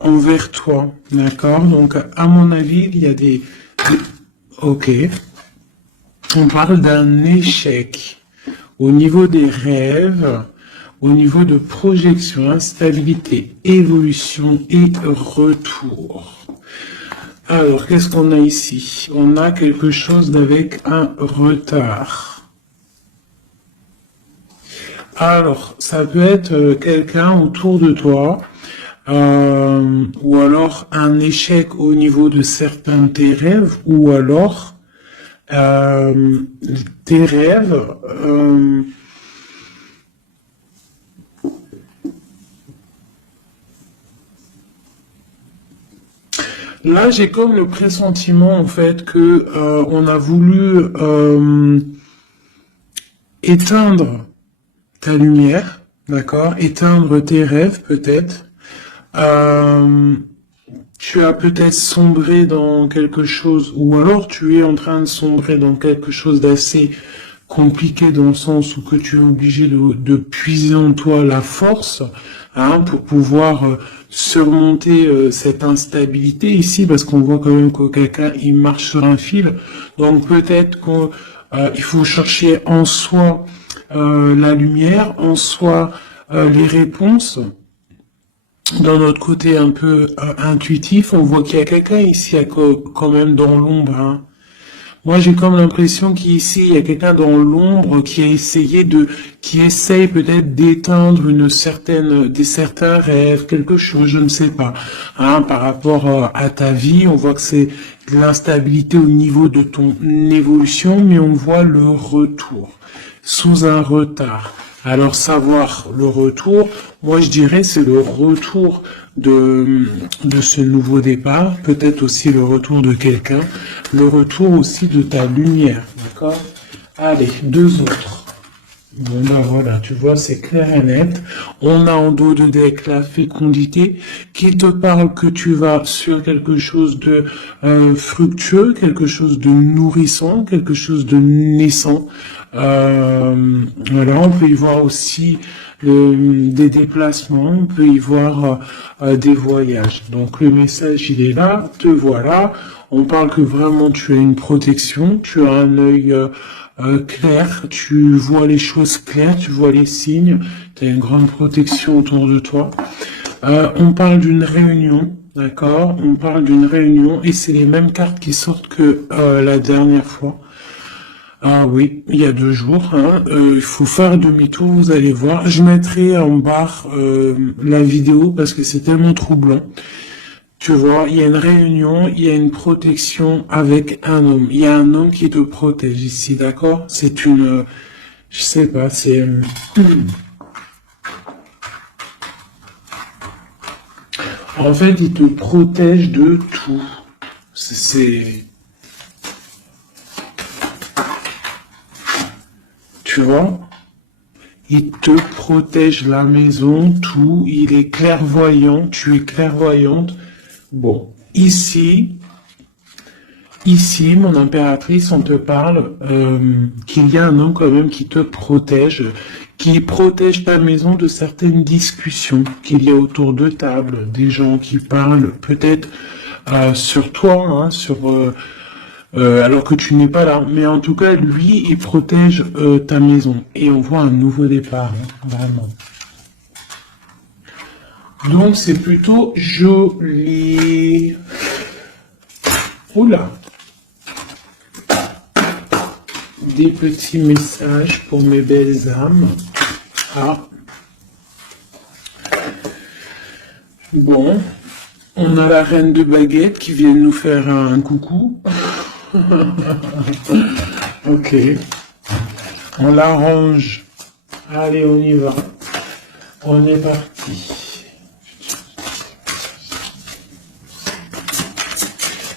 envers toi, d'accord? Donc, à mon avis, il y a Ok. On parle d'un échec au niveau des rêves, au niveau de projection, instabilité, évolution et retour. Alors, qu'est-ce qu'on a ici? On a quelque chose avec un retard. Alors, ça peut être quelqu'un autour de toi, ou alors un échec au niveau de certains de tes rêves, ou alors tes rêves. Là, j'ai comme le pressentiment en fait que on a voulu éteindre ta lumière, d'accord, éteindre tes rêves peut-être. Tu as peut-être sombré dans quelque chose, ou alors tu es en train de sombrer dans quelque chose d'assez compliqué dans le sens où que tu es obligé de puiser en toi la force, hein, pour pouvoir surmonter cette instabilité ici, parce qu'on voit quand même que quelqu'un il marche sur un fil. Donc peut-être qu'il faut chercher en soi la lumière, en soi les réponses. Dans notre côté un peu intuitif, on voit qu'il y a quelqu'un ici quand même dans l'ombre, hein. Moi, j'ai comme l'impression qu'ici, il y a quelqu'un dans l'ombre qui a essayé qui essaye peut-être d'éteindre certains rêves, quelque chose, je ne sais pas, hein, par rapport à ta vie. On voit que c'est de l'instabilité au niveau de ton évolution, mais on voit le retour sous un retard. Alors savoir le retour, moi je dirais c'est le retour de ce nouveau départ, peut-être aussi le retour de quelqu'un, le retour aussi de ta lumière, d'accord? Allez, deux autres. Bon ben voilà, tu vois, c'est clair et net. On a en dos de deck la fécondité qui te parle que tu vas sur quelque chose de fructueux, quelque chose de nourrissant, quelque chose de naissant. Voilà, on peut y voir aussi des déplacements, on peut y voir des voyages. Donc le message il est là, te voilà. On parle que vraiment tu as une protection, tu as un œil clair, tu vois les choses claires, tu vois les signes, tu as une grande protection autour de toi. On parle d'une réunion, d'accord? On parle d'une réunion et c'est les mêmes cartes qui sortent que la dernière fois. Ah oui, il y a 2 jours, hein. Il faut faire demi-tour, vous allez voir. Je mettrai en barre la vidéo parce que c'est tellement troublant. Tu vois, il y a une réunion, il y a une protection avec un homme. Il y a un homme qui te protège ici, d'accord? C'est une... je sais pas, c'est... En fait, il te protège de tout. C'est... Tu vois? Il te protège la maison, tout. Il est clairvoyant, tu es clairvoyante. Bon, ici, mon impératrice, on te parle qu'il y a un homme quand même qui te protège, qui protège ta maison de certaines discussions qu'il y a autour de table, des gens qui parlent peut-être sur toi, hein, alors que tu n'es pas là. Mais en tout cas, lui, il protège ta maison. Et on voit un nouveau départ, hein, vraiment. Donc c'est plutôt joli. Oula. Des petits messages pour mes belles âmes. Ah. Bon. On a la reine de baguette qui vient nous faire un coucou. Ok. On l'arrange. Allez, on y va. On est parti.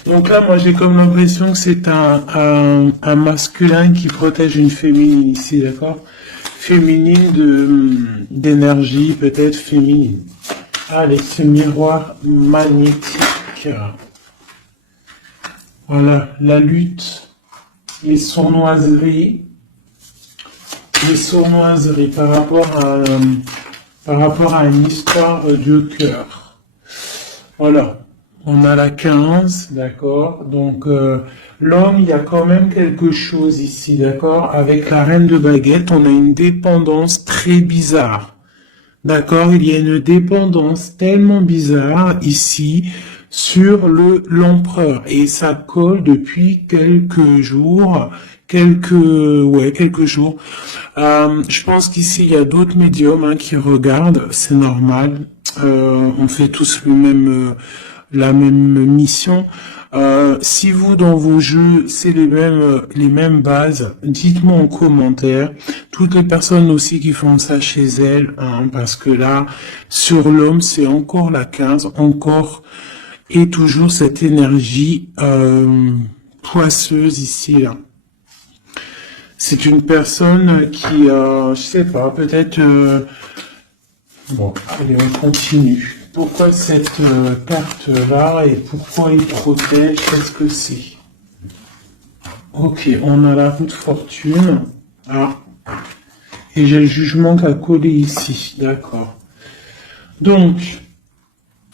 Donc là, moi, j'ai comme l'impression que c'est un masculin qui protège une féminine ici, d'accord? Féminine d'énergie, peut-être féminine. Allez, ce miroir magnétique. Voilà, la lutte, les sournoiseries par rapport à une histoire de cœur. Voilà. On a la 15, d'accord. Donc, l'homme, il y a quand même quelque chose ici, d'accord. Avec la reine de baguette, on a une dépendance très bizarre. D'accord, il y a une dépendance tellement bizarre ici sur l'empereur et ça colle depuis quelques jours, quelques jours. Je pense qu'ici il y a d'autres médiums hein, qui regardent, c'est normal. On fait tous la même mission. Si vous, dans vos jeux, c'est les mêmes bases, dites-moi en commentaire. Toutes les personnes aussi qui font ça chez elles, hein, parce que là, sur l'homme, c'est encore la 15, encore et toujours cette énergie poisseuse ici, là. C'est une personne qui, je sais pas, peut-être... Bon, allez, on continue. Pourquoi cette carte-là et pourquoi il protège? Qu'est-ce que c'est? Ok, on a la roue de fortune. Ah. Et j'ai le jugement qui a collé ici. D'accord. Donc,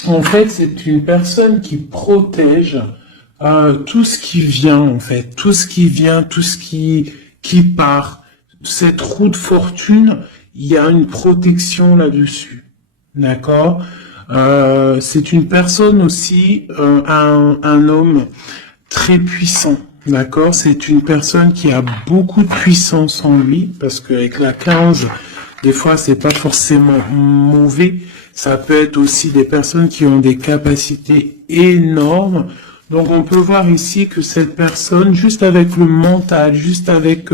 en fait, c'est une personne qui protège tout ce qui vient, en fait. Tout ce qui vient, tout ce qui part. Cette roue de fortune, il y a une protection là-dessus. D'accord. C'est une personne aussi, un homme très puissant, d'accord. C'est une personne qui a beaucoup de puissance en lui, parce qu'avec la 15, des fois c'est pas forcément mauvais. Ça peut être aussi des personnes qui ont des capacités énormes. Donc on peut voir ici que cette personne, juste avec le mental, juste avec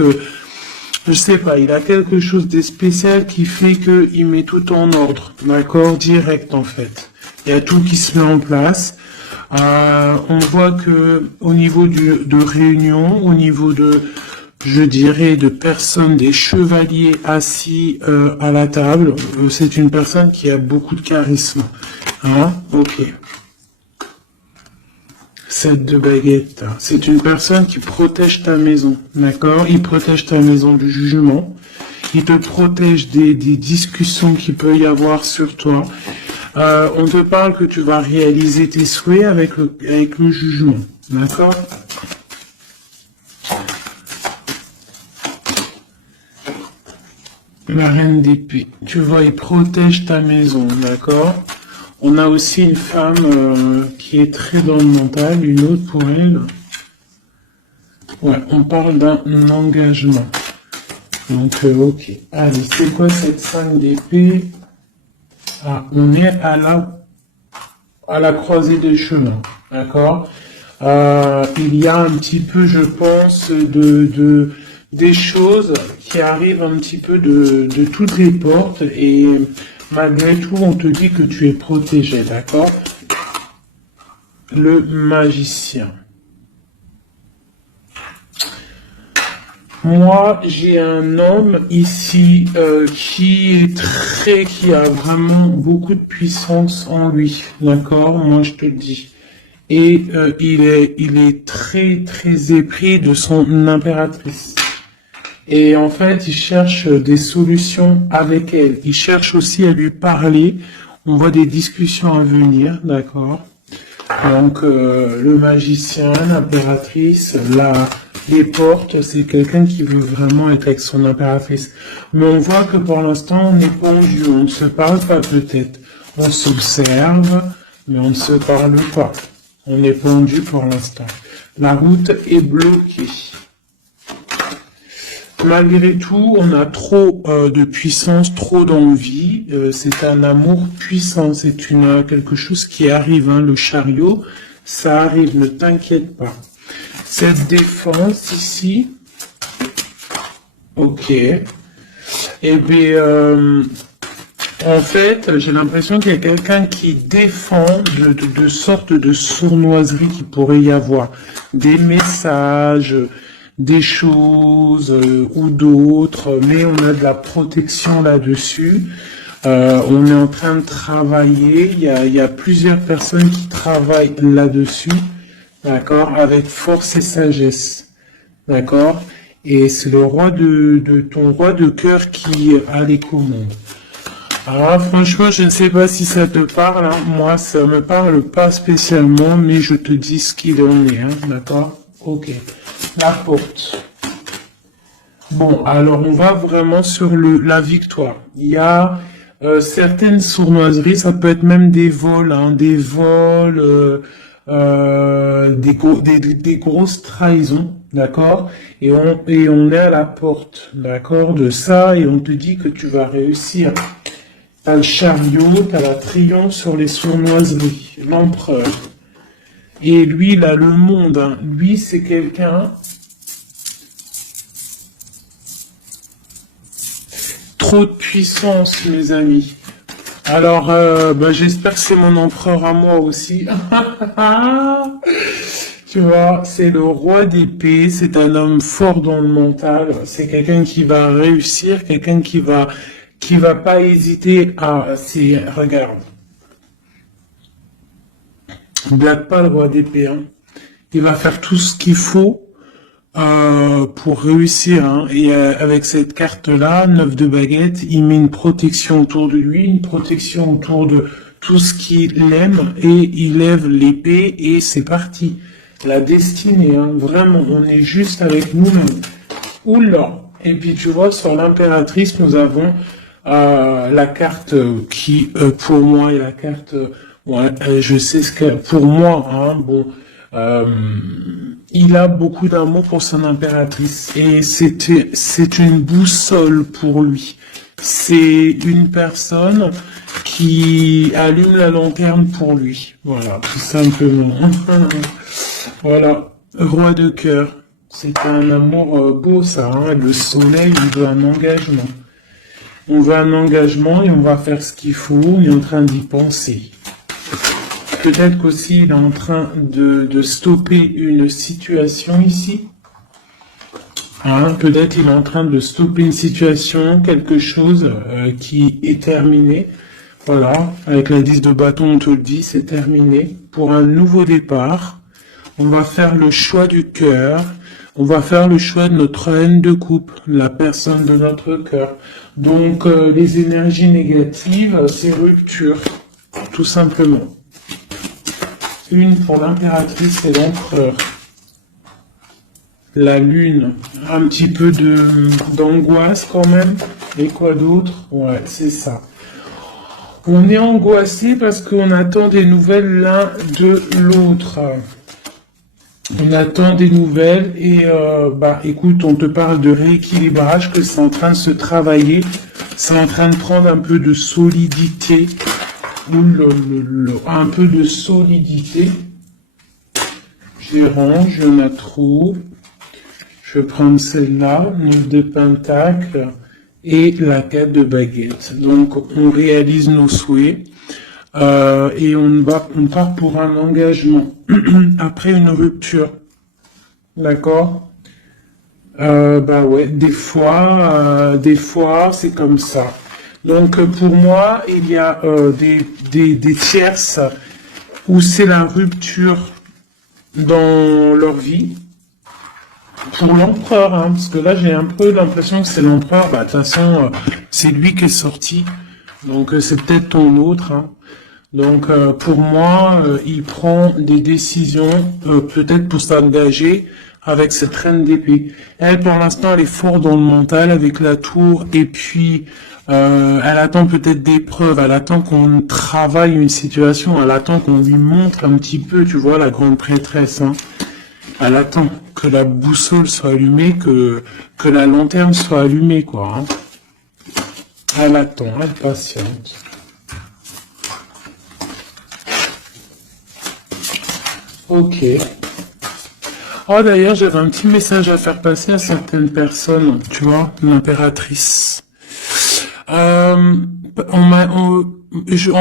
je sais pas, il a quelque chose de spécial qui fait qu'il met tout en ordre, d'accord, direct en fait. Il y a tout qui se met en place. On voit que au niveau de réunion, au niveau de, je dirais, de personnes, des chevaliers assis à la table, c'est une personne qui a beaucoup de charisme. Hein, ok. 7 de baguette. C'est une personne qui protège ta maison, d'accord? Il protège ta maison du jugement. Il te protège des discussions qu'il peut y avoir sur toi. On te parle que tu vas réaliser tes souhaits avec le jugement, d'accord? La reine d'épée. Tu vois, il protège ta maison, d'accord? On a aussi une femme qui est très dans le mental, une autre pour elle. Ouais, on parle d'un engagement. Donc, ok. Allez, c'est quoi cette 5 d'épée? Ah, on est à la croisée des chemins, d'accord? Il y a un petit peu, je pense, des choses qui arrivent un petit peu de toutes les portes et malgré tout, on te dit que tu es protégé, d'accord? Le magicien. Moi, j'ai un homme ici qui a vraiment beaucoup de puissance en lui, d'accord? Moi, je te le dis. Et il est très très épris de son impératrice. Et en fait, il cherche des solutions avec elle. Il cherche aussi à lui parler. On voit des discussions à venir, d'accord? Donc, le magicien, l'impératrice, les portes, c'est quelqu'un qui veut vraiment être avec son impératrice. Mais on voit que pour l'instant, on est pendu. On ne se parle pas peut-être. On s'observe, mais on ne se parle pas. On est pendu pour l'instant. La route est bloquée. Malgré tout, on a trop de puissance, trop d'envie. C'est un amour puissant. C'est quelque chose qui arrive. Hein, le chariot, ça arrive. Ne t'inquiète pas. Cette défense ici, ok. Eh bien, en fait, j'ai l'impression qu'il y a quelqu'un qui défend de sortes de sournoiseries qu'il pourrait y avoir. Des messages, des choses ou d'autres, mais on a de la protection là-dessus. On est en train de travailler. Il y a plusieurs personnes qui travaillent là-dessus. D'accord, avec force et sagesse, d'accord, et c'est le roi ton roi de cœur qui a les commandes. Ah, franchement, je ne sais pas si ça te parle, hein. Moi, ça me parle pas spécialement, mais je te dis ce qu'il en est, hein, d'accord? Ok. La porte. Bon, alors on va vraiment sur la victoire. Il y a certaines sournoiseries, ça peut être même des vols, hein, des vols, des grosses trahisons, d'accord? Et on est à la porte, d'accord, de ça, et on te dit que tu vas réussir. T'as le chariot, t'as la triomphe sur les sournoiseries, l'empereur. Et lui, il a le monde, hein. Lui, c'est quelqu'un. Trop de puissance, mes amis. Alors, j'espère que c'est mon empereur à moi aussi. Tu vois, c'est le roi d'épée, c'est un homme fort dans le mental, c'est quelqu'un qui va réussir, quelqu'un qui va pas hésiter regarde, blague pas le roi d'épée, hein. Il va faire tout ce qu'il faut pour réussir, hein. Et avec cette carte-là, 9 de baguette, il met une protection autour de lui, une protection autour de tout ce qu'il aime, et il lève l'épée, et c'est parti. La destinée, hein, vraiment, on est juste avec nous-mêmes. Oula! Et puis tu vois, sur l'impératrice, nous avons la carte qui, pour moi, est la carte... ouais, je sais ce que... Pour moi, hein, bon... il a beaucoup d'amour pour son impératrice et c'est une boussole pour lui. C'est une personne qui allume la lanterne pour lui. Voilà, tout simplement. Voilà, roi de cœur. C'est un amour beau ça, hein. Le soleil, il veut un engagement. On veut un engagement et on va faire ce qu'il faut, on est en train d'y penser. Peut-être qu'aussi il est en train de stopper une situation ici. Hein, peut-être il est en train de stopper une situation, quelque chose qui est terminé. Voilà, avec la 10 de bâton, on te le dit, c'est terminé. Pour un nouveau départ, on va faire le choix du cœur. On va faire le choix de notre reine de coupe, la personne de notre cœur. Donc, les énergies négatives, c'est rupture, tout simplement. Une pour l'impératrice et l'empereur. La lune, un petit peu d'angoisse quand même. Et quoi d'autre? Ouais, c'est ça. On est angoissé parce qu'on attend des nouvelles l'un de l'autre. On attend des nouvelles et écoute, on te parle de rééquilibrage, que c'est en train de se travailler, c'est en train de prendre un peu de solidité. Un peu de solidité. Je range, il y en a trop. Je vais prendre celle-là, 9 de pentacle et la 4 de baguette. Donc on réalise nos souhaits et on part pour un engagement après une rupture. D'accord? Ouais, des fois c'est comme ça. Donc pour moi, il y a des tierces où c'est la rupture dans leur vie. Pour l'empereur, hein, parce que là j'ai un peu l'impression que c'est l'empereur, de toute façon c'est lui qui est sorti, donc c'est peut-être ton autre. Hein. Donc pour moi, il prend des décisions peut-être pour s'engager avec cette reine d'épée. Elle pour l'instant elle est forte dans le mental avec la tour et puis elle attend peut-être des preuves, elle attend qu'on travaille une situation, elle attend qu'on lui montre un petit peu, tu vois, la grande prêtresse. Hein. Elle attend que la boussole soit allumée, que la lanterne soit allumée, quoi. Hein. Elle attend, elle patiente. Ok. Oh, d'ailleurs, j'avais un petit message à faire passer à certaines personnes, tu vois, l'impératrice. En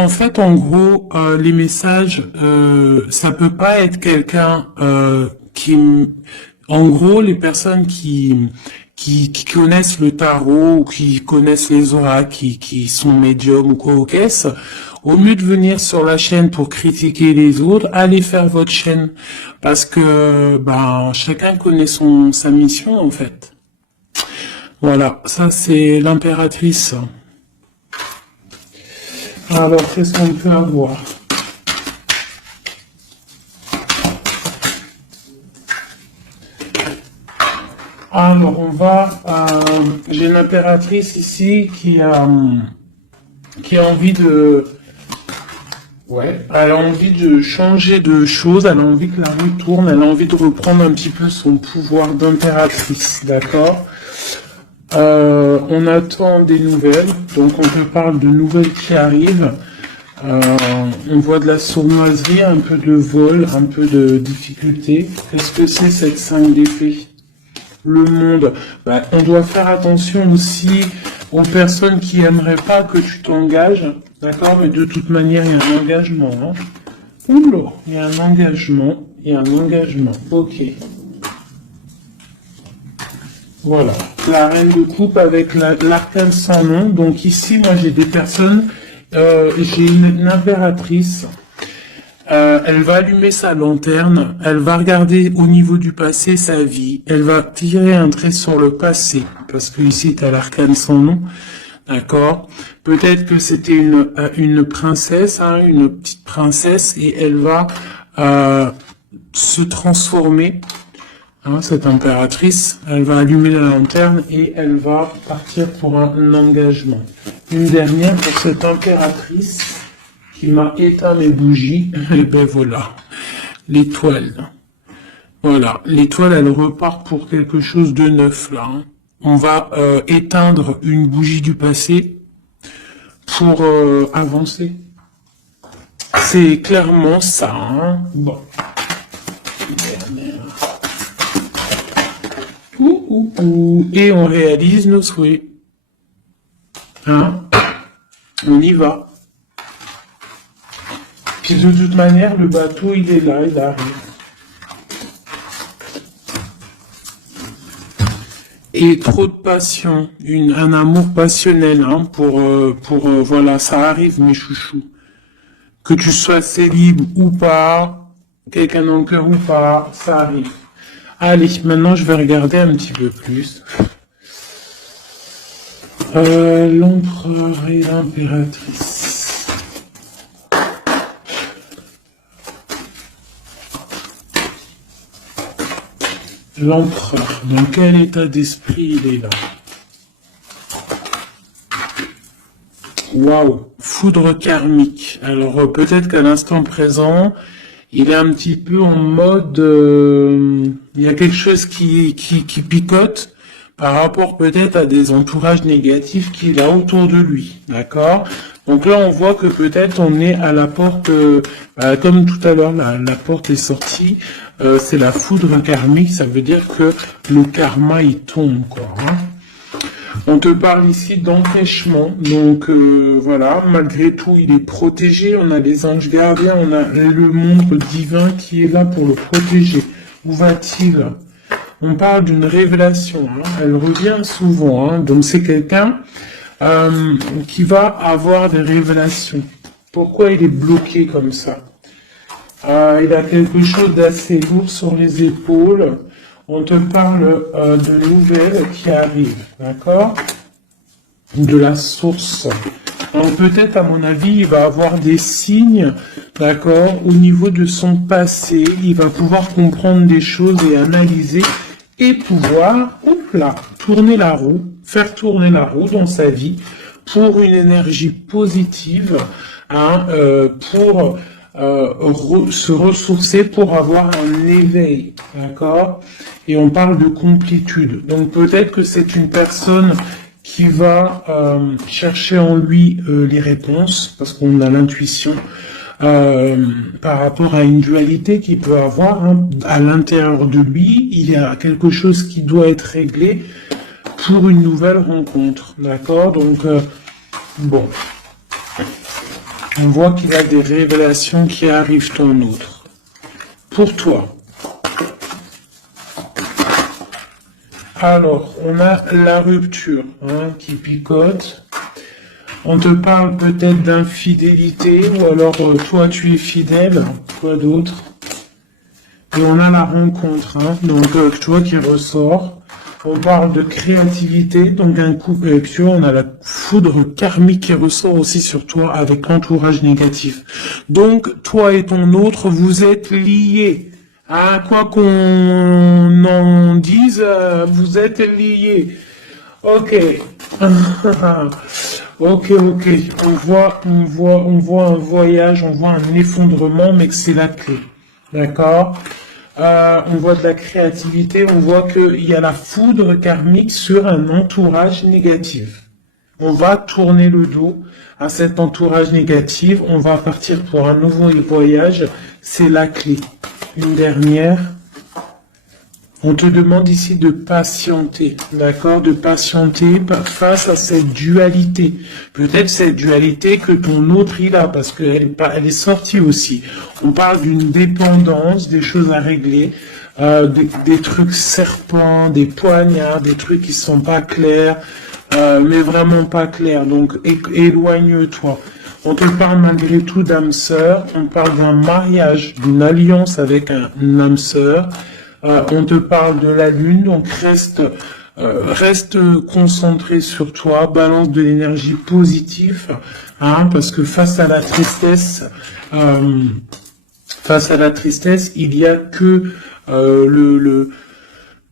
fait, en gros, les messages, ça peut pas être quelqu'un en gros, les personnes qui connaissent le tarot ou qui connaissent les oracles, qui sont médiums ou quoi au caisse, au mieux de venir sur la chaîne pour critiquer les autres, allez faire votre chaîne. Parce que, chacun connaît sa mission, en fait. Voilà, ça c'est l'impératrice. Alors, qu'est-ce qu'on peut avoir? Alors, on va... j'ai une impératrice ici qui a envie de... Ouais, elle a envie de changer de choses, elle a envie que la roue tourne, elle a envie de reprendre un petit peu son pouvoir d'impératrice, d'accord? On attend des nouvelles, donc on te parle de nouvelles qui arrivent. On voit de la sournoiserie, un peu de vol, un peu de difficulté. Qu'est-ce que c'est cette 5 d'épée? Le monde. Bah, on doit faire attention aussi aux personnes qui aimeraient pas que tu t'engages, d'accord? Mais de toute manière, il y a un engagement. Hein. Oula, il y a un engagement, ok. Voilà, la reine de coupe avec l'arcane sans nom. Donc ici, moi j'ai des personnes, j'ai une impératrice. Elle va allumer sa lanterne, elle va regarder au niveau du passé sa vie, elle va tirer un trait sur le passé, parce que ici tu as l'arcane sans nom, d'accord? Peut-être que c'était une princesse, hein, une petite princesse, et elle va se transformer, hein, cette impératrice, elle va allumer la lanterne et elle va partir pour un engagement. Une dernière pour cette impératrice qui m'a éteint mes bougies, et ben voilà, l'étoile. Voilà, l'étoile, elle repart pour quelque chose de neuf, là. Hein. On va éteindre une bougie du passé pour avancer. C'est clairement ça, hein. Bon. Et on réalise nos souhaits. Hein. On y va. Puis de toute manière, le bateau, il est là, il arrive. Et trop de passion, un amour passionnel, hein, voilà, ça arrive, mes chouchous. Que tu sois célib ou pas, quelqu'un dans le cœur ou pas, ça arrive. Allez, maintenant, je vais regarder un petit peu plus. L'empereur et l'impératrice. L'empereur, dans quel état d'esprit il est là? Waouh, foudre karmique. Alors peut-être qu'à l'instant présent, il est un petit peu en mode... il y a quelque chose qui picote par rapport peut-être à des entourages négatifs qu'il a autour de lui. D'accord? Donc là, on voit que peut-être on est à la porte, comme tout à l'heure, la porte est sortie, c'est la foudre karmique, ça veut dire que le karma, il tombe, quoi. Hein. On te parle ici d'empêchement, donc voilà, malgré tout, il est protégé, on a les anges gardiens, on a le monde divin qui est là pour le protéger. Où va-t-il? On parle d'une révélation, hein. Elle revient souvent, hein. Donc c'est quelqu'un qui va avoir des révélations. Pourquoi il est bloqué comme ça? Il a quelque chose d'assez lourd sur les épaules. On te parle de nouvelles qui arrivent, d'accord? De la source. Donc peut-être, à mon avis, il va avoir des signes, d'accord, au niveau de son passé. Il va pouvoir comprendre des choses et analyser et pouvoir, tourner la roue, faire tourner la roue dans sa vie pour une énergie positive, hein, pour se ressourcer, pour avoir un éveil, d'accord? Et on parle de complétude. Donc peut-être que c'est une personne qui va chercher en lui les réponses, parce qu'on a l'intuition par rapport à une dualité qu'il peut avoir, hein, à l'intérieur de lui. Il y a quelque chose qui doit être réglé pour une nouvelle rencontre, d'accord? Donc bon, on voit qu'il y a des révélations qui arrivent ton autre. Pour toi. Alors, on a la rupture, hein, qui picote. On te parle peut-être d'infidélité, ou alors toi tu es fidèle, quoi d'autre? Et on a la rencontre, hein, donc toi qui ressort. On parle de créativité, donc un couple avec toi, on a la foudre karmique qui ressort aussi sur toi avec l'entourage négatif. Donc, toi et ton autre, vous êtes liés. À quoi qu'on en dise, vous êtes liés. Ok. Ok. On voit un voyage, on voit un effondrement, mais que c'est la clé. D'accord? On voit de la créativité, on voit qu'il y a la foudre karmique sur un entourage négatif. On va tourner le dos à cet entourage négatif, on va partir pour un nouveau voyage, c'est la clé. Une dernière. On te demande ici de patienter, d'accord? De patienter face à cette dualité. Peut-être cette dualité que ton autre il a, parce qu'elle est sortie aussi. On parle d'une dépendance, des choses à régler, des trucs serpents, des poignards, des trucs qui sont pas clairs, mais vraiment pas clairs. Donc éloigne-toi. On te parle malgré tout d'âme sœur, on parle d'un mariage, d'une alliance avec une âme sœur. On te parle de la lune, donc reste concentré sur toi, balance de l'énergie positive, hein, parce que face à la tristesse, il y a que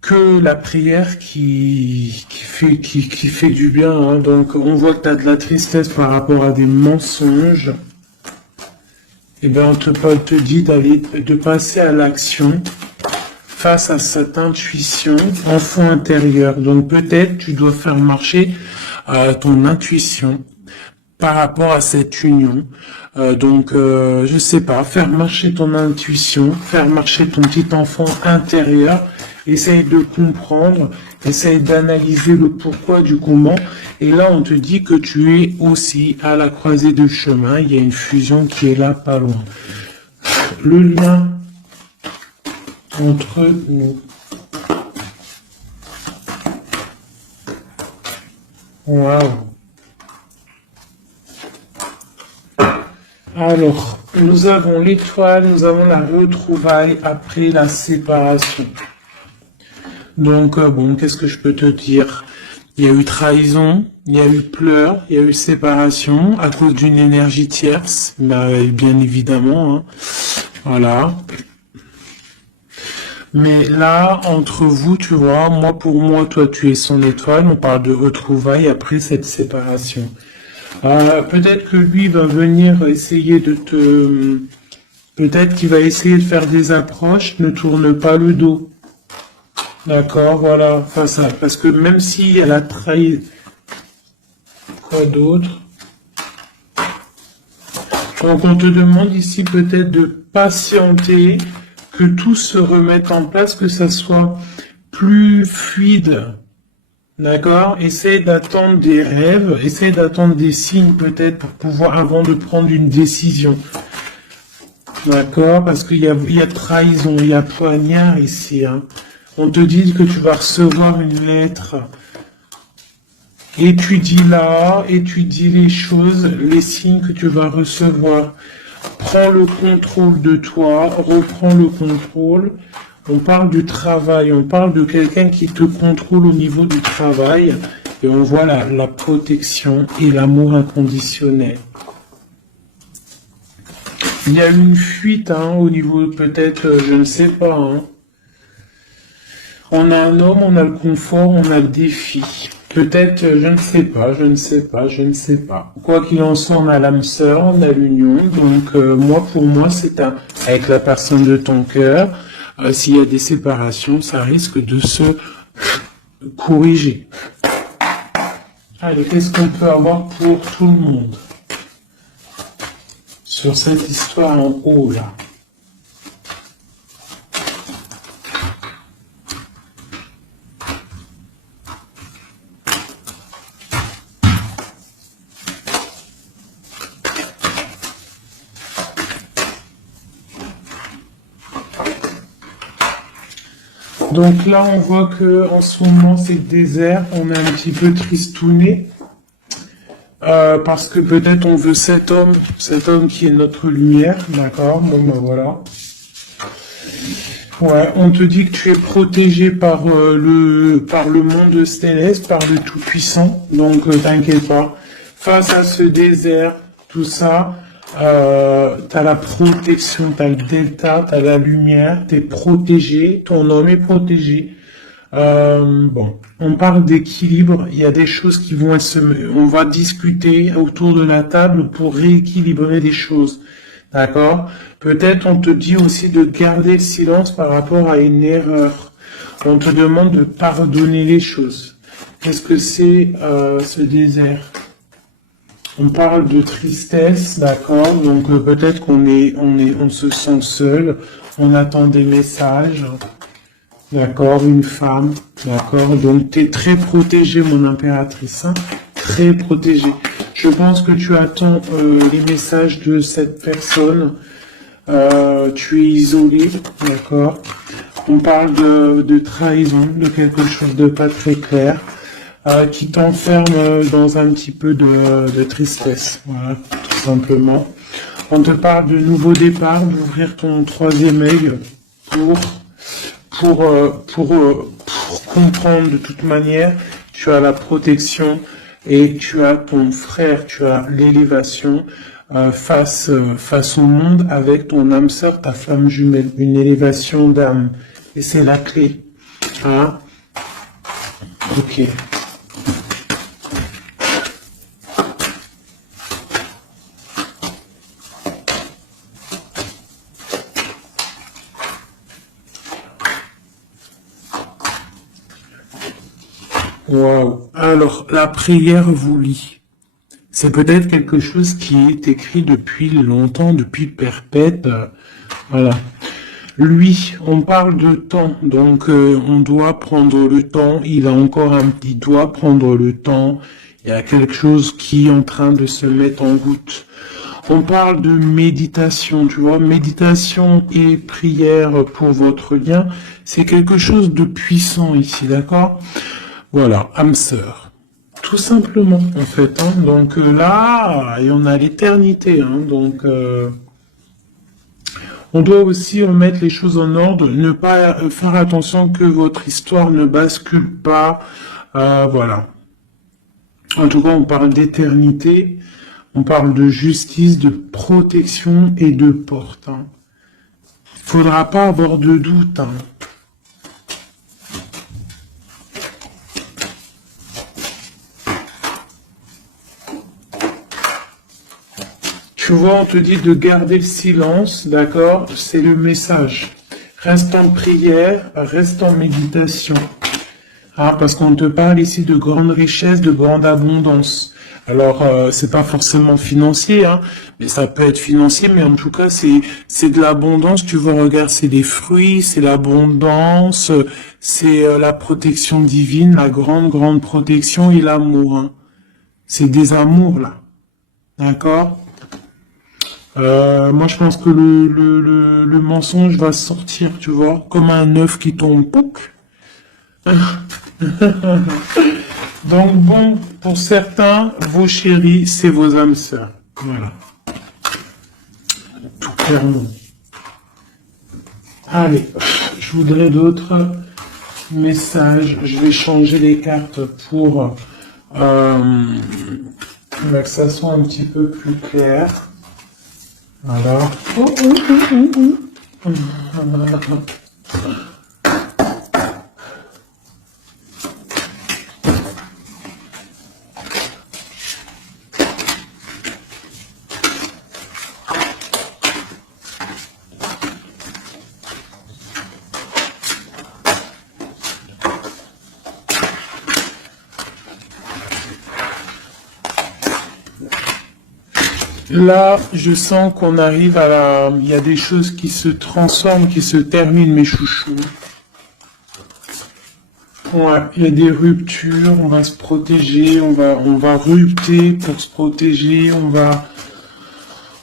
que la prière qui fait du bien. Hein. Donc on voit que tu as de la tristesse par rapport à des mensonges. Et bien on te dit de passer à l'action. Face à cette intuition, enfant intérieur. Donc peut-être tu dois faire marcher ton intuition par rapport à cette union. Je sais pas, faire marcher ton intuition, faire marcher ton petit enfant intérieur. Essaye de comprendre, essaye d'analyser le pourquoi du comment. Et là, on te dit que tu es aussi à la croisée du chemin. Il y a une fusion qui est là, pas loin. Le lien entre nous. Waouh. Alors, nous avons l'étoile, nous avons la retrouvaille après la séparation. Donc, qu'est-ce que je peux te dire? Il y a eu trahison, il y a eu pleurs, il y a eu séparation à cause d'une énergie tierce, bien évidemment. Hein. Voilà. Mais là, entre vous, tu vois, pour moi, toi, tu es son étoile. On parle de retrouvailles après cette séparation. Peut-être que lui va venir essayer peut-être qu'il va essayer de faire des approches. Ne tourne pas le dos. D'accord, voilà, parce que même si elle a trahi... Quoi d'autre? Donc on te demande ici peut-être de patienter, que tout se remette en place, que ça soit plus fluide. D'accord? Essaye d'attendre des rêves, essaye d'attendre des signes peut-être pour pouvoir, avant de prendre une décision. D'accord? Parce qu'il y a trahison, il y a poignard ici. Hein. On te dit que tu vas recevoir une lettre. Étudie-la, étudie les choses, les signes que tu vas recevoir. Prends le contrôle de toi, reprends le contrôle. On parle du travail, on parle de quelqu'un qui te contrôle au niveau du travail. Et on voit la protection et l'amour inconditionnel. Il y a une fuite au niveau peut-être, je ne sais pas. Hein. On a un homme, on a le confort, on a le défi. Peut-être, je ne sais pas. Quoi qu'il en soit, on a l'âme sœur, on a l'union. Donc, pour moi, c'est avec la personne de ton cœur. S'il y a des séparations, ça risque de se corriger. Allez, qu'est-ce qu'on peut avoir pour tout le monde sur cette histoire en haut, là? Donc là, on voit que en ce moment, c'est désert. On est un petit peu tristouné parce que peut-être on veut cet homme qui est notre lumière, d'accord. Bon, voilà. Ouais, on te dit que tu es protégé par le monde céleste, par le Tout-Puissant, donc t'inquiète pas. Face à ce désert, tout ça, t'as la protection, t'as le delta, t'as la lumière, t'es protégé, ton homme est protégé. Bon, on parle d'équilibre, il y a des choses qui vont on va discuter autour de la table pour rééquilibrer des choses. D'accord? Peut-être on te dit aussi de garder le silence par rapport à une erreur. On te demande de pardonner les choses. Qu'est-ce que c'est ce désert? On parle de tristesse, d'accord? Donc peut-être on se sent seul, on attend des messages, d'accord? Une femme, d'accord? Donc tu es très protégée, mon impératrice, hein? Très protégée. Je pense que tu attends les messages de cette personne. Tu es isolé, d'accord? On parle de trahison, de quelque chose de pas très clair, qui t'enferme dans un petit peu de tristesse, voilà, tout simplement. On te parle de nouveau départ, d'ouvrir ton troisième œil pour comprendre de toute manière. Tu as la protection et tu as ton frère, tu as l'élévation face au monde avec ton âme sœur, ta flamme jumelle, une élévation d'âme. Et c'est la clé. Hein? Ok. Wow. Alors, la prière vous lie. C'est peut-être quelque chose qui est écrit depuis longtemps, depuis perpète. Voilà. Lui, on parle de temps, donc on doit prendre le temps. Il doit prendre le temps. Il y a quelque chose qui est en train de se mettre en route. On parle de méditation, tu vois, méditation et prière pour votre lien, c'est quelque chose de puissant ici, d'accord? Voilà, âme sœur. Tout simplement, en fait. Hein. Donc là, et on a l'éternité. Hein. Donc, on doit aussi remettre les choses en ordre, ne pas faire attention que votre histoire ne bascule pas. Voilà. En tout cas, on parle d'éternité, on parle de justice, de protection et de porte. Hein. Faudra pas avoir de doute. Hein. Tu vois, on te dit de garder le silence, d'accord? C'est le message. Reste en prière, reste en méditation. Ah, parce qu'on te parle ici de grande richesse, de grande abondance. Alors, c'est pas forcément financier, hein, mais ça peut être financier, mais en tout cas, c'est de l'abondance. Tu vois, regarde, c'est des fruits, c'est l'abondance, c'est la protection divine, la grande protection et l'amour. Hein. C'est des amours, là. D'accord? Moi, je pense que le mensonge va sortir, tu vois, comme un œuf qui tombe. Pouc. Donc bon, pour certains, vos chéris, c'est vos âmes sœurs. Voilà. Tout clairement. Allez, je voudrais d'autres messages. Je vais changer les cartes pour que ça soit un petit peu plus clair. Voilà. Là, je sens qu'on arrive à la... Il y a des choses qui se transforment, qui se terminent, mes chouchous. Ouais, il y a des ruptures, on va se protéger, on va rupter pour se protéger,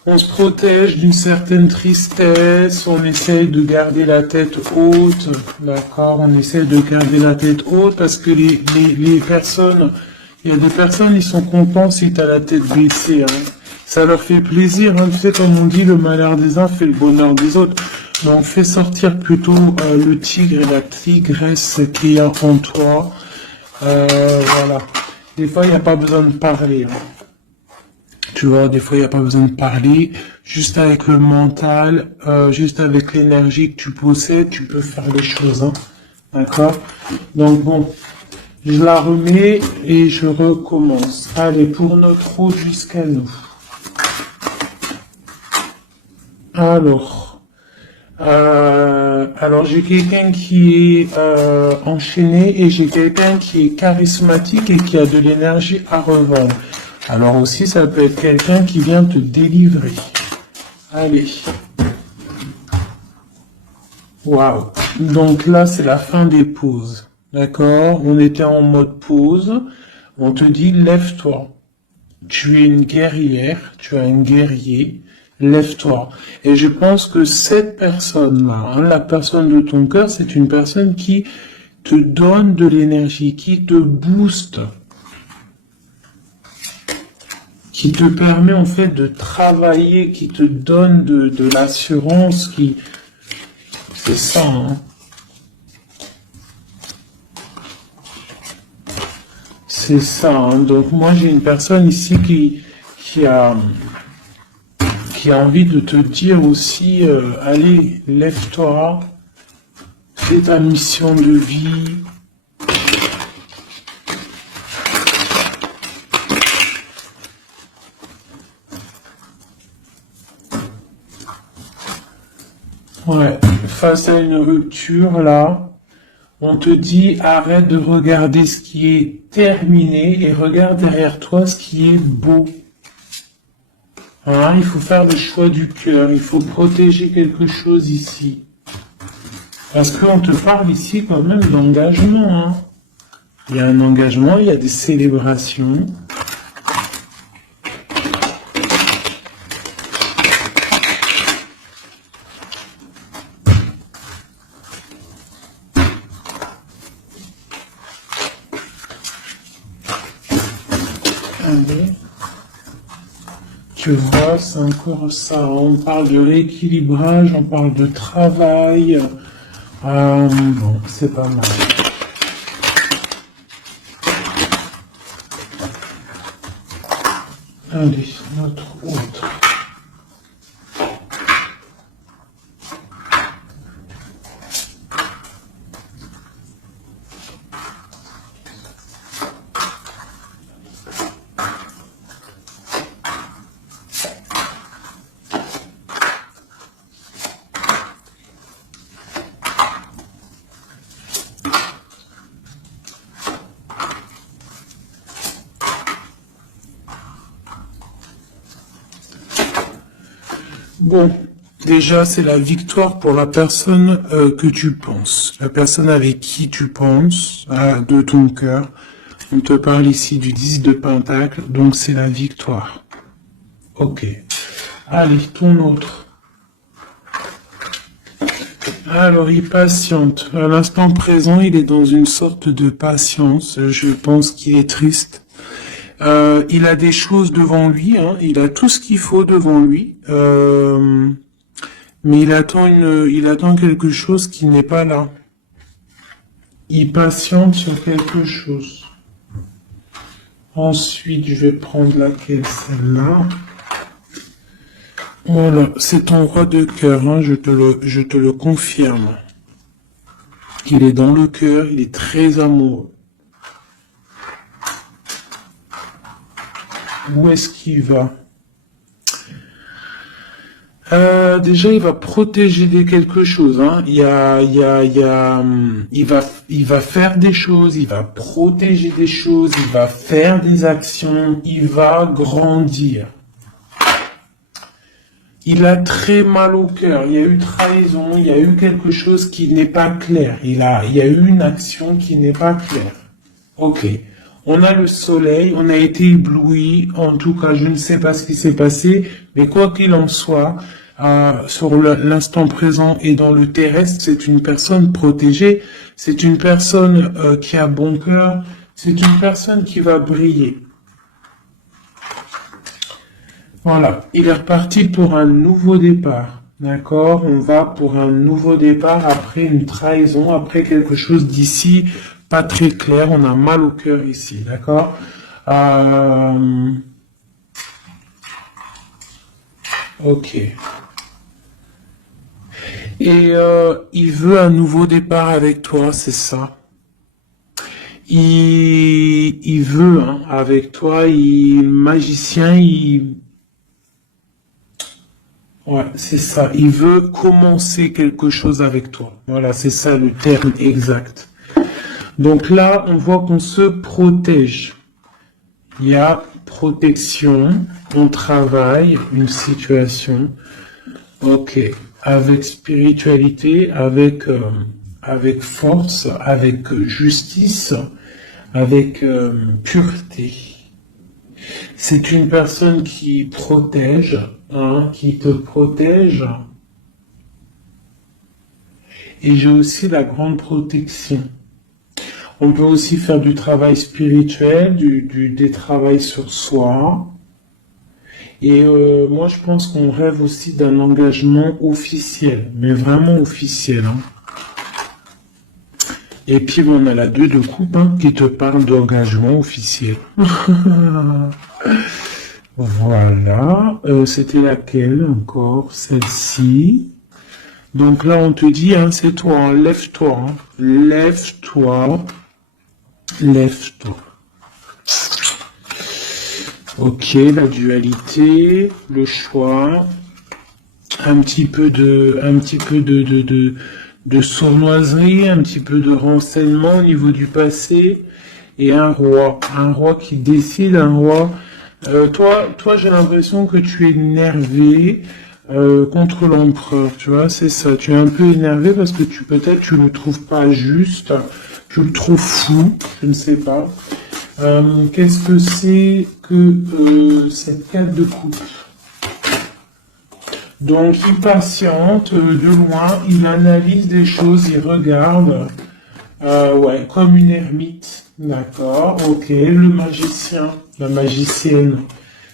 on se protège d'une certaine tristesse, on essaye de garder la tête haute, d'accord, on essaye de garder la tête haute parce que les personnes, il y a des personnes, ils sont contents si tu as la tête baissée, hein. Ça leur fait plaisir, hein. Tu sais, comme on dit, le malheur des uns fait le bonheur des autres. Donc fais sortir plutôt le tigre et la tigresse qu'il y a en toi. Voilà. Des fois, il n'y a pas besoin de parler. Hein. Tu vois, des fois, il n'y a pas besoin de parler. Juste avec le mental, juste avec l'énergie que tu possèdes, tu peux faire les choses. Hein. D'accord? Donc bon, je la remets et je recommence. Allez, pour notre eau jusqu'à nous. Alors j'ai quelqu'un qui est enchaîné et j'ai quelqu'un qui est charismatique et qui a de l'énergie à revendre. Alors aussi, ça peut être quelqu'un qui vient te délivrer. Allez. Waouh. Donc là, c'est la fin des pauses. D'accord? On était en mode pause. On te dit, lève-toi. Tu es une guerrière, tu es un guerrier. Lève-toi. Et je pense que cette personne-là, hein, la personne de ton cœur, c'est une personne qui te donne de l'énergie, qui te booste, qui te permet en fait de travailler, qui te donne de l'assurance, qui... C'est ça, hein. C'est ça, hein. Donc moi j'ai une personne ici qui a envie de te dire aussi, allez, lève-toi, fais ta mission de vie. Ouais, face à une rupture, là, on te dit, arrête de regarder ce qui est terminé et regarde derrière toi ce qui est beau. Hein, il faut faire le choix du cœur, il faut protéger quelque chose ici. Parce qu'on te parle ici quand même d'engagement. Hein. Il y a un engagement, il y a des célébrations. Allez. Tu vois, c'est encore ça. On parle de rééquilibrage, on parle de travail. Bon, c'est pas mal. Allez, notre autre. Bon, déjà, c'est la victoire pour la personne que tu penses, la personne avec qui tu penses, de ton cœur. On te parle ici du 10 de Pentacle, donc c'est la victoire. Ok. Allez, ton autre. Alors, il patiente. À l'instant présent, il est dans une sorte de patience. Je pense qu'il est triste. Il a des choses devant lui, hein. Il a tout ce qu'il faut devant lui, mais il attend quelque chose qui n'est pas là. Il patiente sur quelque chose. Ensuite, je vais prendre laquelle, celle-là. Voilà, c'est ton roi de cœur, hein, je te le confirme. Il est dans le cœur, il est très amoureux. Où est-ce qu'il va? Déjà, il va protéger quelque chose. Hein. Il va faire des choses, il va protéger des choses, il va faire des actions, il va grandir. Il a très mal au cœur. Il y a eu trahison, il y a eu quelque chose qui n'est pas clair. Il y a eu une action qui n'est pas claire. Ok. On a le soleil, on a été ébloui, en tout cas je ne sais pas ce qui s'est passé, mais quoi qu'il en soit, sur l'instant présent et dans le terrestre, c'est une personne protégée, c'est une personne qui a bon cœur, c'est une personne qui va briller. Voilà, il est reparti pour un nouveau départ. D'accord? On va pour un nouveau départ après une trahison, après quelque chose d'ici pas très clair. On a mal au cœur ici, d'accord? Ok. Et il veut un nouveau départ avec toi, c'est ça? Il veut hein, avec toi, magicien, ouais, c'est ça. Il veut commencer quelque chose avec toi. Voilà, c'est ça le terme exact. Donc là, on voit qu'on se protège. Il y a protection, on travaille, une situation. Ok. Avec spiritualité, avec force, avec justice, avec pureté. C'est une personne qui protège, hein, qui te protège. Et j'ai aussi la grande protection. On peut aussi faire du travail spirituel, des travails sur soi. Et moi, je pense qu'on rêve aussi d'un engagement officiel, mais vraiment officiel. Hein. Et puis, on a la 2 de coupe hein, qui te parle d'engagement officiel. Voilà. C'était laquelle encore? Celle-ci. Donc là, on te dit, hein, c'est toi, hein, lève-toi. Hein. Lève-toi. Lève-toi. Ok, la dualité, le choix, un petit peu de sournoiserie, un petit peu de renseignement au niveau du passé, et un roi qui décide, un roi. Toi, j'ai l'impression que tu es énervé contre l'empereur, tu vois, c'est ça. Tu es un peu énervé parce que peut-être tu le trouves pas juste, tu le trouves fou, je ne sais pas. Qu'est-ce que c'est que cette 4 de coupe? Donc, il patiente de loin, il analyse des choses, il regarde, ouais, comme une ermite, d'accord, ok, le magicien, la magicienne,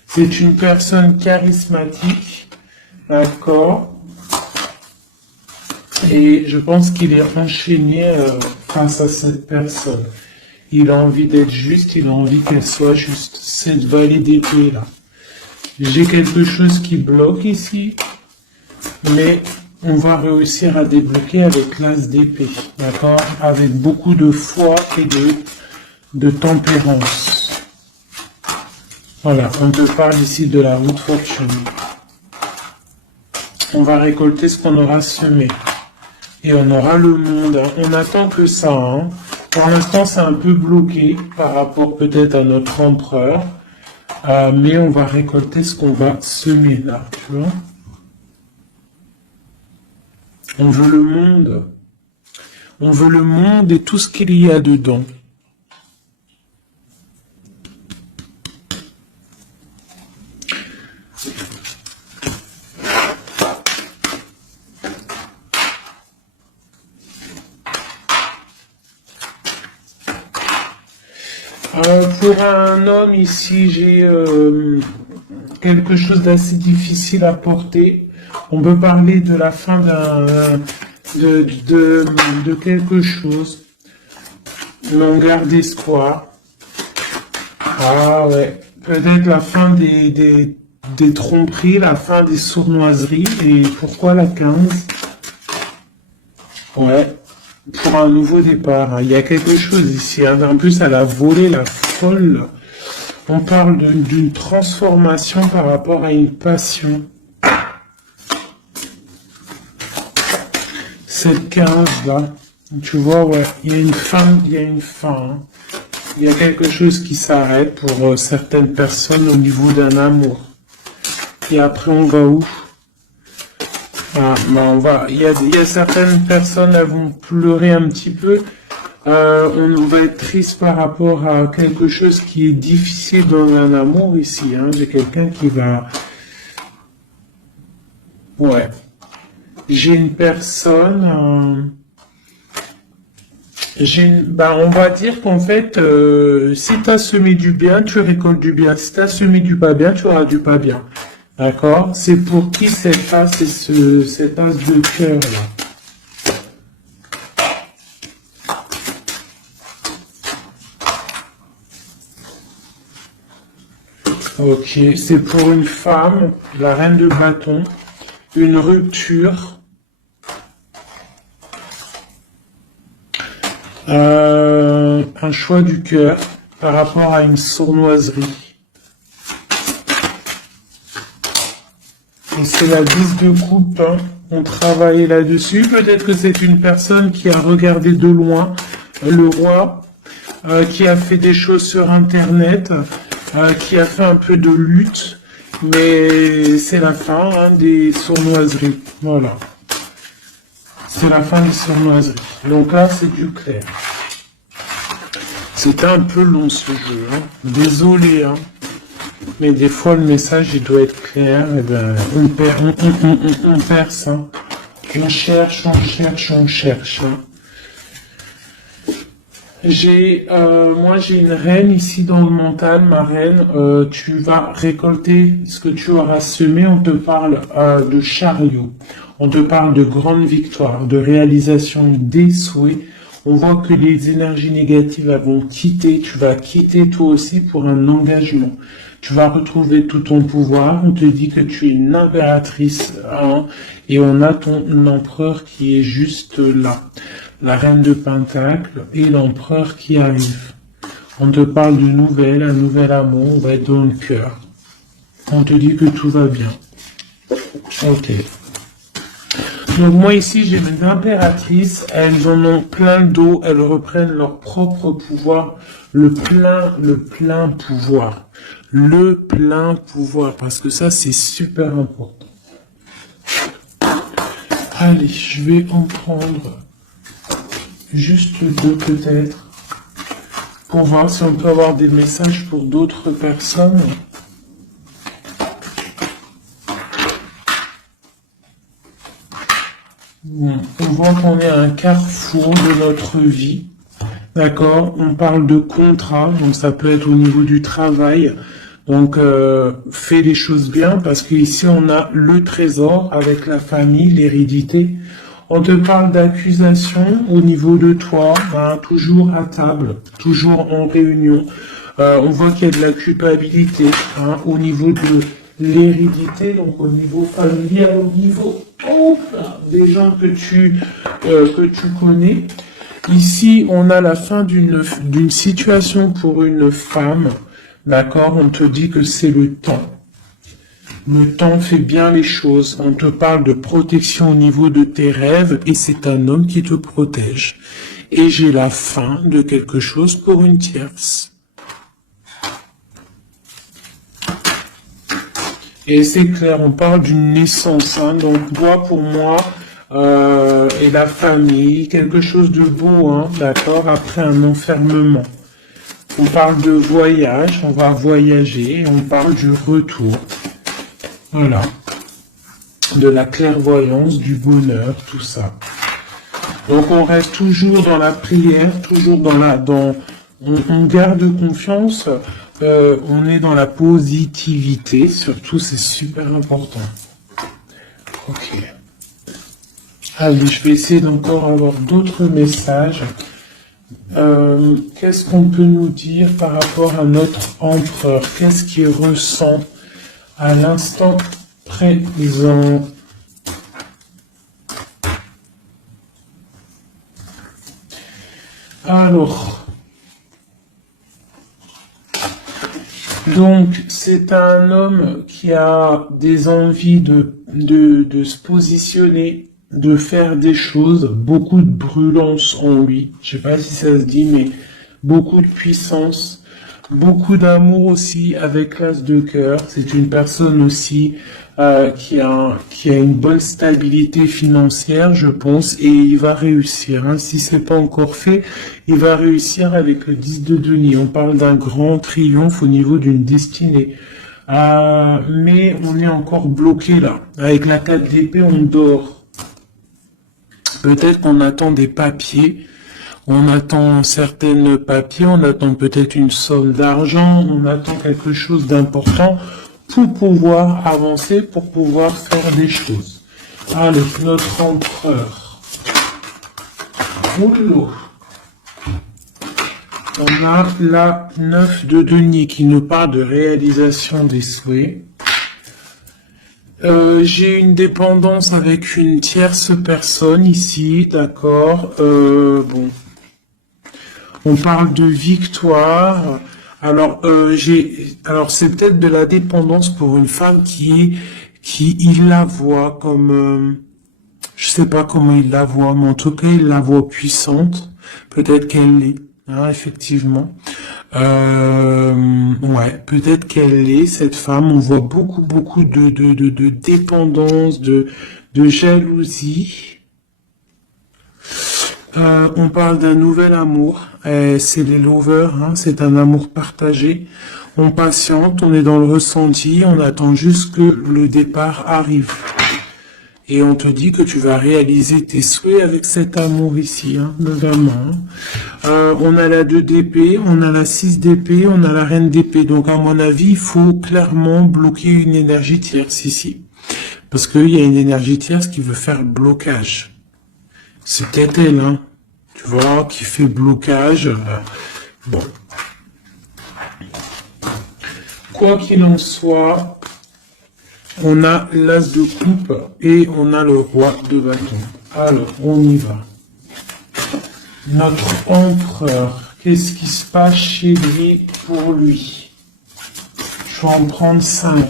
c'est une personne charismatique, d'accord, et je pense qu'il est enchaîné face à cette personne. Il a envie d'être juste, il a envie qu'elle soit juste. Cette vallée d'épée là. J'ai quelque chose qui bloque ici, mais on va réussir à débloquer avec l'as d'épée, d'accord? Avec beaucoup de foi et de tempérance. Voilà, on te parle ici de la route fortune. On va récolter ce qu'on aura semé. Et on aura le monde. Hein. On attend que ça. Hein. Pour l'instant, c'est un peu bloqué par rapport peut-être à notre empereur. Mais on va récolter ce qu'on va semer là, tu vois. On veut le monde. On veut le monde et tout ce qu'il y a dedans. Pour un homme ici, j'ai quelque chose d'assez difficile à porter. On peut parler de la fin de quelque chose. Mais on garde espoir. Ah ouais. Peut-être la fin des tromperies, la fin des sournoiseries. Et pourquoi la 15? Ouais. Pour un nouveau départ. Hein. Il y a quelque chose ici. Hein. En plus, elle a volé la folle. On parle d'une transformation par rapport à une passion. Cette 15 là, tu vois, ouais, il y a une fin, il y a une fin. Hein. Il y a quelque chose qui s'arrête pour certaines personnes au niveau d'un amour. Et après, on va où? Ah, ben il y a certaines personnes, elles vont pleurer un petit peu. On va être triste par rapport à quelque chose qui est difficile dans un amour ici. Hein. J'ai quelqu'un qui va... Ouais. J'ai une personne... on va dire qu'en fait, si tu as semé du bien, tu récoltes du bien. Si tu as semé du pas bien, tu auras du pas bien. D'accord? C'est pour qui cette as et cet as de cœur là? Ok, c'est pour une femme, la reine de bâton, une rupture, un choix du cœur par rapport à une sournoiserie. Et c'est la 10 de coupe, hein. On travaille là-dessus. Peut-être que c'est une personne qui a regardé de loin le roi, qui a fait des choses sur Internet, qui a fait un peu de lutte, mais c'est la fin hein, des sournoiseries. Voilà. C'est la fin des sournoiseries. Donc là, c'est plus clair. C'était un peu long ce jeu. Hein. Désolé, hein. Mais des fois, le message, il doit être clair. Et ben, on perd ça. On cherche, on cherche, on cherche. Hein. Moi j'ai une reine ici dans le mental, ma reine, tu vas récolter ce que tu auras semé, on te parle de chariot, on te parle de grande victoire, de réalisation des souhaits, on voit que les énergies négatives vont quitter, tu vas quitter toi aussi pour un engagement, tu vas retrouver tout ton pouvoir, on te dit que tu es une impératrice, hein, et on a ton empereur qui est juste là. La reine de Pentacle et l'empereur qui arrive. On te parle de nouvelles, un nouvel amour, on va être dans le cœur. On te dit que tout va bien. Ok. Donc moi ici j'ai mes impératrices, elles en ont plein le dos, elles reprennent leur propre pouvoir, le plein pouvoir. Le plein pouvoir, parce que ça c'est super important. Allez, je vais en prendre juste deux peut-être, pour voir si on peut avoir des messages pour d'autres personnes. Bon, on voit qu'on est à un carrefour de notre vie. D'accord? On parle de contrat, donc ça peut être au niveau du travail. Donc, fais les choses bien, parce qu'ici on a le trésor avec la famille, l'hérédité. On te parle d'accusation au niveau de toi, hein, toujours à table, toujours en réunion. On voit qu'il y a de la culpabilité hein, au niveau de l'hérédité, donc au niveau familial, au niveau des gens que tu connais. Ici, on a la fin d'une situation pour une femme. D'accord? On te dit que c'est le temps. Le temps fait bien les choses. On te parle de protection au niveau de tes rêves et c'est un homme qui te protège. Et j'ai la fin de quelque chose pour une tierce. Et c'est clair, on parle d'une naissance. Hein, donc moi, pour moi, et la famille, quelque chose de beau, hein, d'accord, après un enfermement. On parle de voyage, on va voyager, on parle du retour. Voilà. De la clairvoyance, du bonheur, tout ça. Donc on reste toujours dans la prière, toujours on garde confiance, on est dans la positivité, surtout c'est super important. Ok. Allez, je vais essayer d'encore avoir d'autres messages. Qu'est-ce qu'on peut nous dire par rapport à notre empereur? Qu'est-ce qu'il ressent à l'instant présent? Alors, donc c'est un homme qui a des envies de se positionner, de faire des choses, beaucoup de brûlance en lui. Je sais pas si ça se dit, mais beaucoup de puissance, beaucoup d'amour aussi avec l'as de cœur. C'est une personne aussi qui a une bonne stabilité financière, je pense, et il va réussir. Hein. Si c'est pas encore fait, il va réussir avec le 10 de denier. On parle d'un grand triomphe au niveau d'une destinée. Mais on est encore bloqué là. Avec la 4 d'épée, on dort. Peut-être qu'on attend des papiers, on attend certains papiers, on attend peut-être une somme d'argent, on attend quelque chose d'important pour pouvoir avancer, pour pouvoir faire des choses. Allez, notre empereur. Oulou. On a la 9 de denier qui nous parle de réalisation des souhaits. J'ai une dépendance avec une tierce personne ici, d'accord. Bon, on parle de victoire. Alors, alors c'est peut-être de la dépendance pour une femme qui il la voit comme, je sais pas comment il la voit, mais en tout cas il la voit puissante. Peut-être qu'elle l'est, hein, effectivement. Ouais, peut-être qu'elle est cette femme. On voit beaucoup de dépendance, de jalousie. On parle d'un nouvel amour. C'est les lovers, hein, c'est un amour partagé. On patiente, on est dans le ressenti, on attend juste que le départ arrive. Et on te dit que tu vas réaliser tes souhaits avec cet amour ici, hein, vraiment. On a la 2 d'épée, on a la 6 d'épée, on a la reine d'épée. Donc à mon avis, il faut clairement bloquer une énergie tierce ici. Parce qu'il y a une énergie tierce qui veut faire blocage. C'est peut-être elle, hein, tu vois, qui fait blocage. Bon. Quoi qu'il en soit, on a l'as de coupe et on a le roi de bâton. Alors, on y va. Notre empereur, qu'est-ce qui se passe chez lui pour lui? Je vais en prendre 5.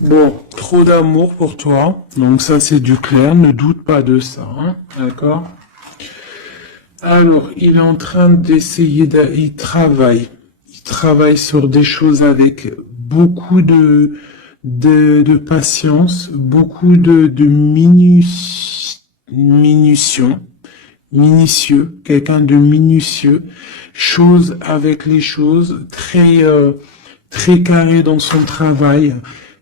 Bon, trop d'amour pour toi, donc ça c'est du clair, ne doute pas de ça, hein, d'accord? Alors, il est en train d'essayer, il travaille sur des choses avec beaucoup de patience, beaucoup de minutieux, quelqu'un de minutieux, chose avec les choses, très carré dans son travail.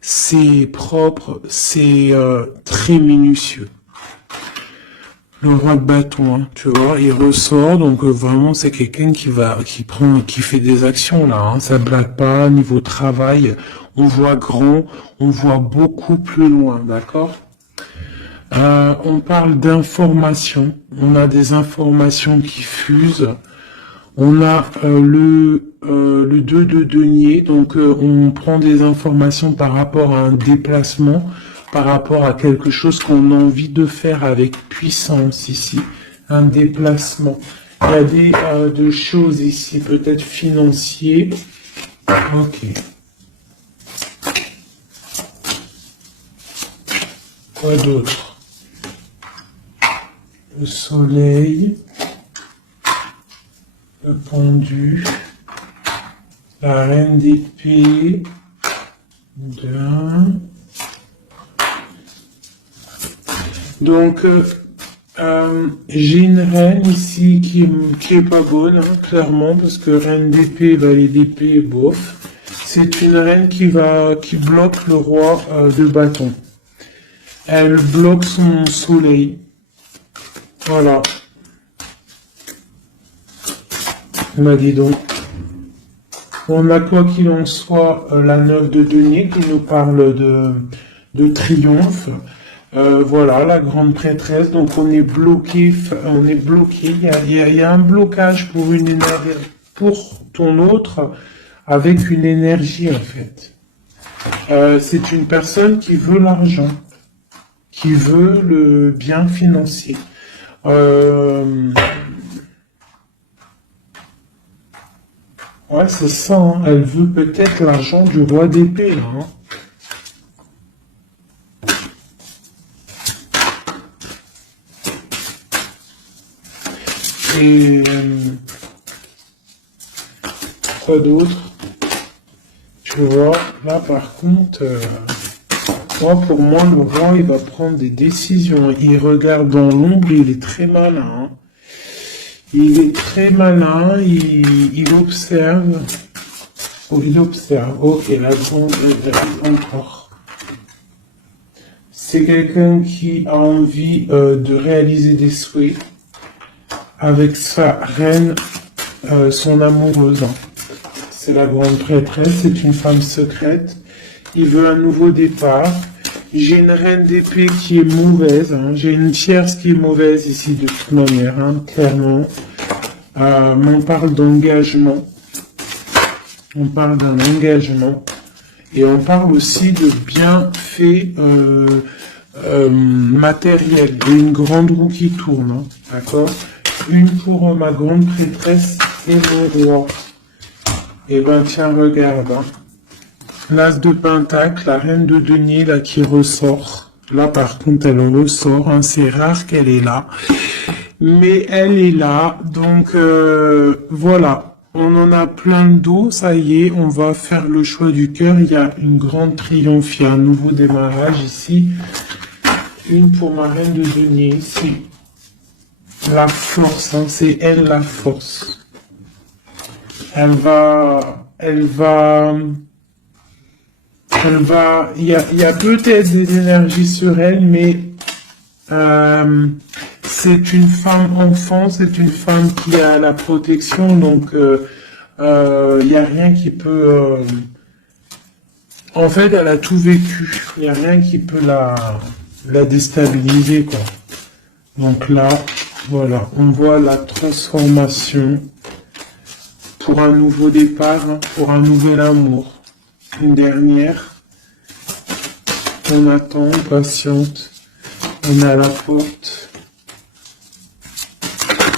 C'est propre, c'est très minutieux. Le roi de bâton, hein, tu vois, il ressort, donc vraiment c'est quelqu'un qui fait des actions là, hein, ça blague pas. Niveau travail, on voit grand, on voit beaucoup plus loin, d'accord. On parle d'informations, on a des informations qui fusent. On a le 2 de denier, donc on prend des informations par rapport à un déplacement, par rapport à quelque chose qu'on a envie de faire avec puissance ici, un déplacement. Il y a des choses ici, peut-être financiers. Ok. Quoi d'autre? Le soleil. Le pendu, la reine d'épée, donc j'ai une reine ici qui est pas bonne, hein, clairement, parce que reine d'épée, valet d'épée, bof. C'est une reine qui bloque le roi de bâton. Elle bloque son soleil. Voilà. Bah dis donc. On a quoi qu'il en soit la 9 de denier qui nous parle de triomphe. Voilà, la grande prêtresse. Donc on est bloqué. Il y a un blocage pour une énergie, pour ton autre, avec une énergie en fait. C'est une personne qui veut l'argent, qui veut le bien financier. Ouais, c'est ça, hein. Elle veut peut-être l'argent du roi d'épée, là, hein. Et quoi d'autre? Tu vois, là par contre, moi, pour moi, le roi, il va prendre des décisions. Il regarde dans l'ombre, il est très malin. Hein. Il est très malin, il observe. Oh, il observe. Ok, la grande encore. C'est quelqu'un qui a envie de réaliser des souhaits avec sa reine, son amoureuse. Hein. C'est la grande prêtresse, c'est une femme secrète. Il veut un nouveau départ. J'ai une reine d'épée qui est mauvaise. Hein. J'ai une tierce qui est mauvaise ici de toute manière, hein, clairement. On parle d'engagement. On parle d'un engagement. Et on parle aussi de bienfaits matériels. Et une grande roue qui tourne. Hein, d'accord? Une pour ma grande prêtresse et mon roi. Et ben tiens, regarde. Hein. L'as de pentacle, la reine de denier là qui ressort. Là par contre elle ressort, hein, c'est rare qu'elle est là. Mais elle est là, donc voilà. On en a plein d'eau, ça y est, on va faire le choix du cœur. Il y a une grande triomphe, il y a un nouveau démarrage ici. Une pour ma reine de denier ici. La force, hein, c'est elle la force. Elle va, il y a peut-être des énergies sur elle, mais c'est une femme enfant, c'est une femme qui a la protection, donc il n'y a rien qui peut... en fait, elle a tout vécu, il n'y a rien qui peut la déstabiliser, quoi. Donc là, voilà, on voit la transformation pour un nouveau départ, hein, pour un nouvel amour. Une dernière. On attend, on patiente. On est à la porte.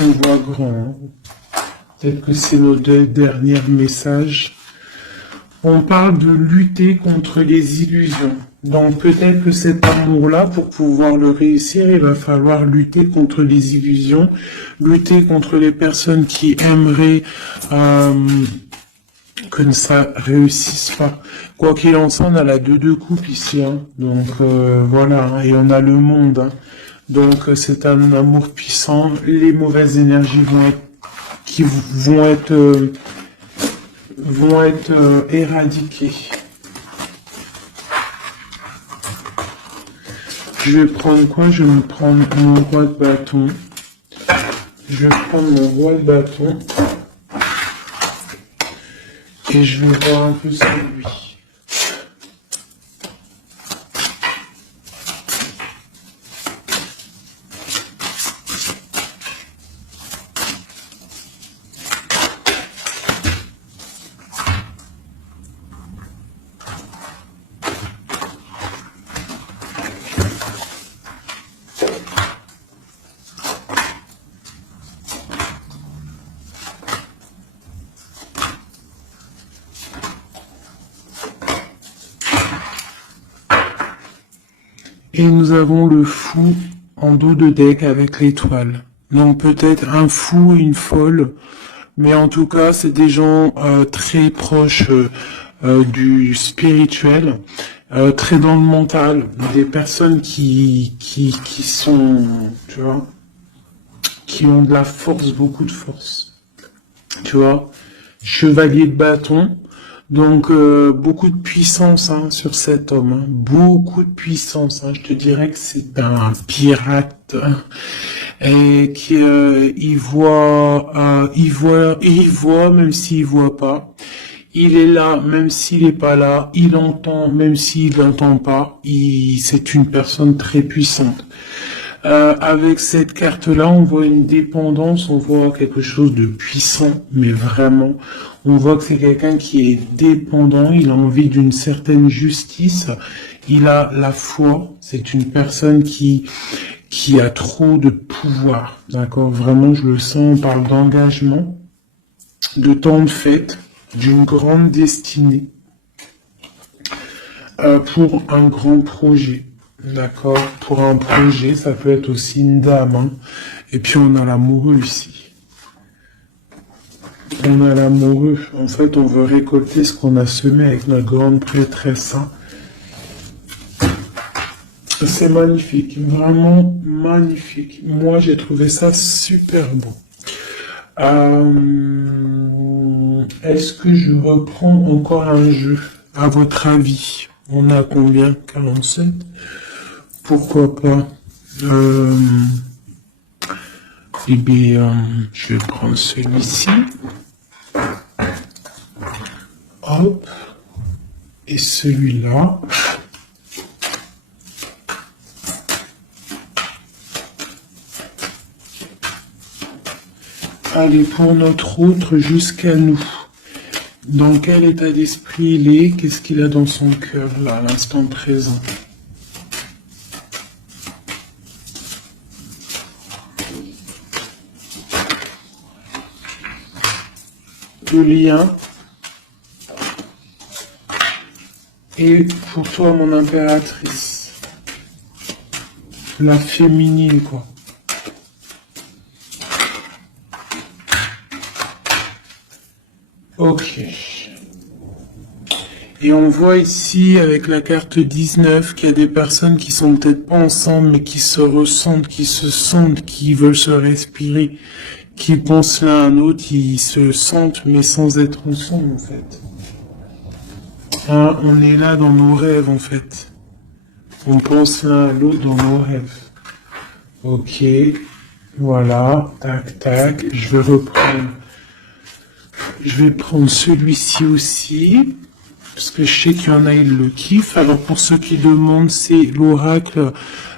On voit grand. Peut-être que c'est nos deux derniers messages. On parle de lutter contre les illusions. Donc peut-être que cet amour-là, pour pouvoir le réussir, il va falloir lutter contre les illusions, lutter contre les personnes qui aimeraient que ça réussisse pas. Quoi qu'il en soit, on a la deux coupes ici, hein. Donc voilà, hein. Et on a le monde. Hein. Donc c'est un amour puissant. Les mauvaises énergies vont être éradiquées. Je vais prendre quoi? Je vais me prendre mon roi de bâton. Je vais prendre mon roi de bâton. Et je vais voir un peu sur lui. Et nous avons le fou en dos de deck avec l'étoile. Donc peut-être un fou, une folle, mais en tout cas c'est des gens très proches du spirituel, très dans le mental, des personnes qui sont, tu vois, qui ont de la force, beaucoup de force, tu vois, chevalier de bâton. Donc beaucoup de puissance hein, sur cet homme, hein. Beaucoup de puissance. Hein. Je te dirais que c'est un pirate hein, et qui il voit, même s'il voit pas. Il est là, même s'il est pas là. Il entend, même s'il n'entend pas. C'est une personne très puissante. Avec cette carte-là, on voit une dépendance, on voit quelque chose de puissant, mais vraiment, on voit que c'est quelqu'un qui est dépendant, il a envie d'une certaine justice, il a la foi, c'est une personne qui a trop de pouvoir, d'accord? Vraiment, je le sens, on parle d'engagement, de temps de fête, d'une grande destinée, pour un grand projet. D'accord, pour un projet, ça peut être aussi une dame. Hein. Et puis on a l'amoureux ici. On a l'amoureux. En fait, on veut récolter ce qu'on a semé avec notre grande prêtresse. Hein. C'est magnifique, vraiment magnifique. Moi, j'ai trouvé ça super beau. Est-ce que je reprends encore un jeu? À votre avis, on a combien? 47? Pourquoi pas? Eh bien, je vais prendre celui-ci. Hop. Et celui-là. Allez, pour notre autre, jusqu'à nous. Dans quel état d'esprit il est? Qu'est-ce qu'il a dans son cœur, là, à l'instant présent? Le lien. Et pour toi, mon impératrice. La féminine, quoi. Ok. Et on voit ici, avec la carte 19, qu'il y a des personnes qui sont peut-être pas ensemble, mais qui se ressentent, qui se sentent, qui veulent se respirer, qui pensent l'un à l'autre, ils se sentent, mais sans être ensemble, en fait. Hein, on est là dans nos rêves, en fait. On pense l'un à l'autre dans nos rêves. Ok. Voilà. Tac, tac. Je vais reprendre. Je vais prendre celui-ci aussi, parce que je sais qu'il y en a, ils le kiffent. Alors pour ceux qui demandent, c'est l'oracle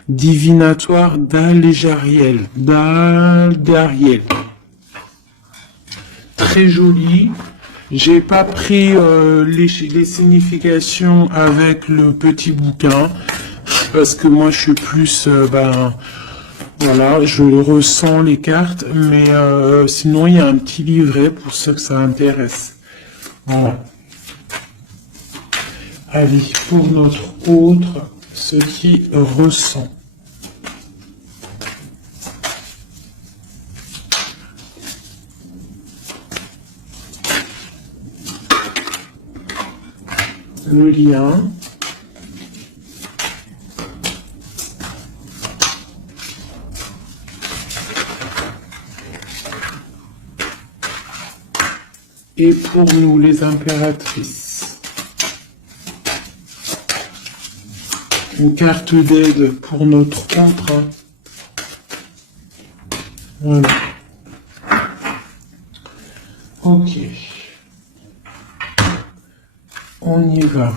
divinatoire d'Al-Jariel. d'Al-Dariel. Très joli. J'ai pas pris les significations avec le petit bouquin, parce que moi je suis plus... voilà, je ressens les cartes, mais sinon il y a un petit livret pour ceux que ça intéresse. Voilà. Allez, pour notre autre, ce qui ressent. Le lien. Et pour nous, les impératrices, une carte d'aide pour notre autre. Voilà. Ok. On y va.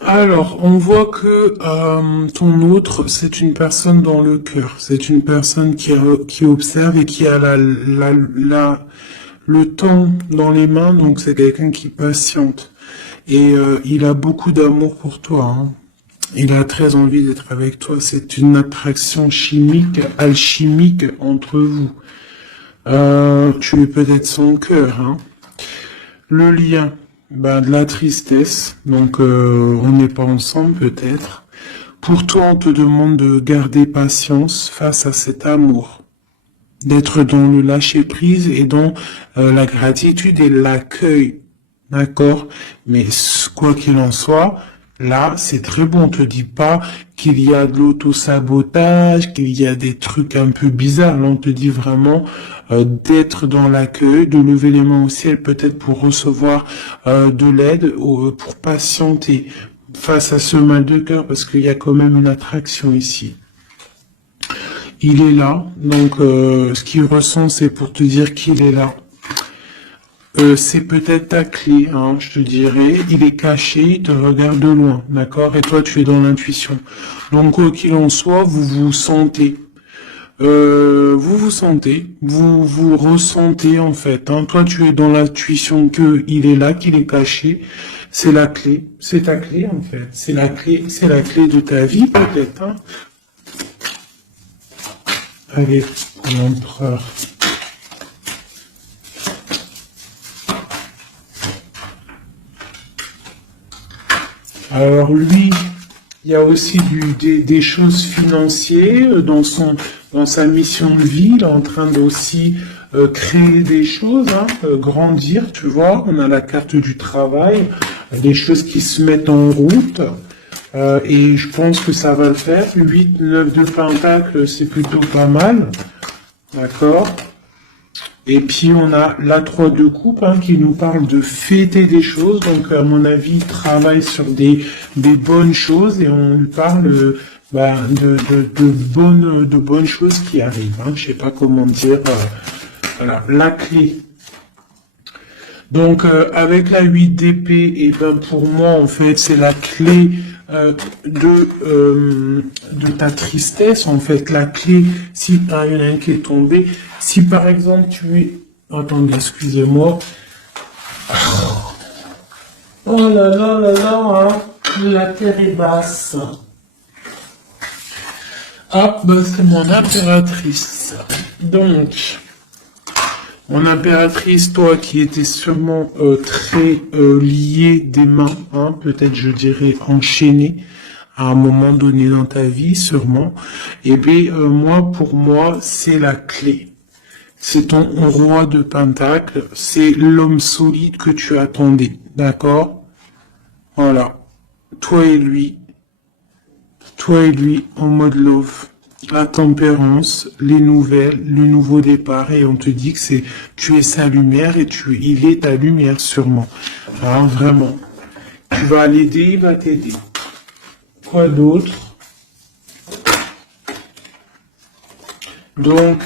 Alors, on voit que ton autre, c'est une personne dans le cœur. C'est une personne qui observe et qui a le temps dans les mains. Donc, c'est quelqu'un qui patiente. Et il a beaucoup d'amour pour toi. Hein. Il a très envie d'être avec toi. C'est une attraction chimique, alchimique entre vous. Tu es peut-être son cœur. Hein. Le lien. De la tristesse, donc on n'est pas ensemble peut-être. Pour toi, on te demande de garder patience face à cet amour, d'être dans le lâcher-prise et dans la gratitude et l'accueil, d'accord? Mais quoi qu'il en soit, là, c'est très bon. On te dit pas qu'il y a de l'auto-sabotage, qu'il y a des trucs un peu bizarres. Là, on te dit vraiment d'être dans l'accueil, de lever les mains au ciel, peut-être pour recevoir de l'aide, pour patienter face à ce mal de cœur, parce qu'il y a quand même une attraction ici. Il est là, donc ce qu'il ressent, c'est pour te dire qu'il est là. C'est peut-être ta clé, hein, je te dirais. Il est caché, il te regarde de loin, d'accord? Et toi, tu es dans l'intuition. Donc, quoi qu'il en soit, vous vous sentez. Vous ressentez, en fait. Hein. Toi, tu es dans l'intuition que il est là, qu'il est caché. C'est la clé. C'est ta clé, en fait. C'est la clé de ta vie, peut-être. Hein. Allez, l'empereur. Alors lui, il y a aussi des choses financières dans sa mission de vie. Il est en train d'aussi créer des choses, hein, grandir, tu vois. On a la carte du travail, des choses qui se mettent en route. Et je pense que ça va le faire. 8, 9 de Pentacle, c'est plutôt pas mal. D'accord. Et puis on a la 3 de coupe, hein, qui nous parle de fêter des choses. Donc à mon avis, il travaille sur des bonnes choses et on lui parle de bonnes choses qui arrivent. Hein. Je sais pas comment dire. Voilà, la clé. Donc avec la 8 d'épée, et ben pour moi en fait c'est la clé de ta tristesse, en fait la clé, si il y en a un qui est tombé, si par exemple tu es, attendez, excusez-moi, oh là là là là, hein, la terre est basse. Ah, ben c'est mon impératrice. Donc, mon impératrice, toi qui étais sûrement très liée des mains, hein, peut-être je dirais enchaînée à un moment donné dans ta vie, sûrement, eh bien moi, pour moi, c'est la clé. C'est ton roi de Pentacle, c'est l'homme solide que tu attendais, d'accord? Voilà, toi et lui, en mode love. La tempérance, les nouvelles, le nouveau départ, et on te dit que tu es sa lumière et il est ta lumière sûrement. Hein, vraiment. Tu vas l'aider, il va t'aider. Quoi d'autre? Donc,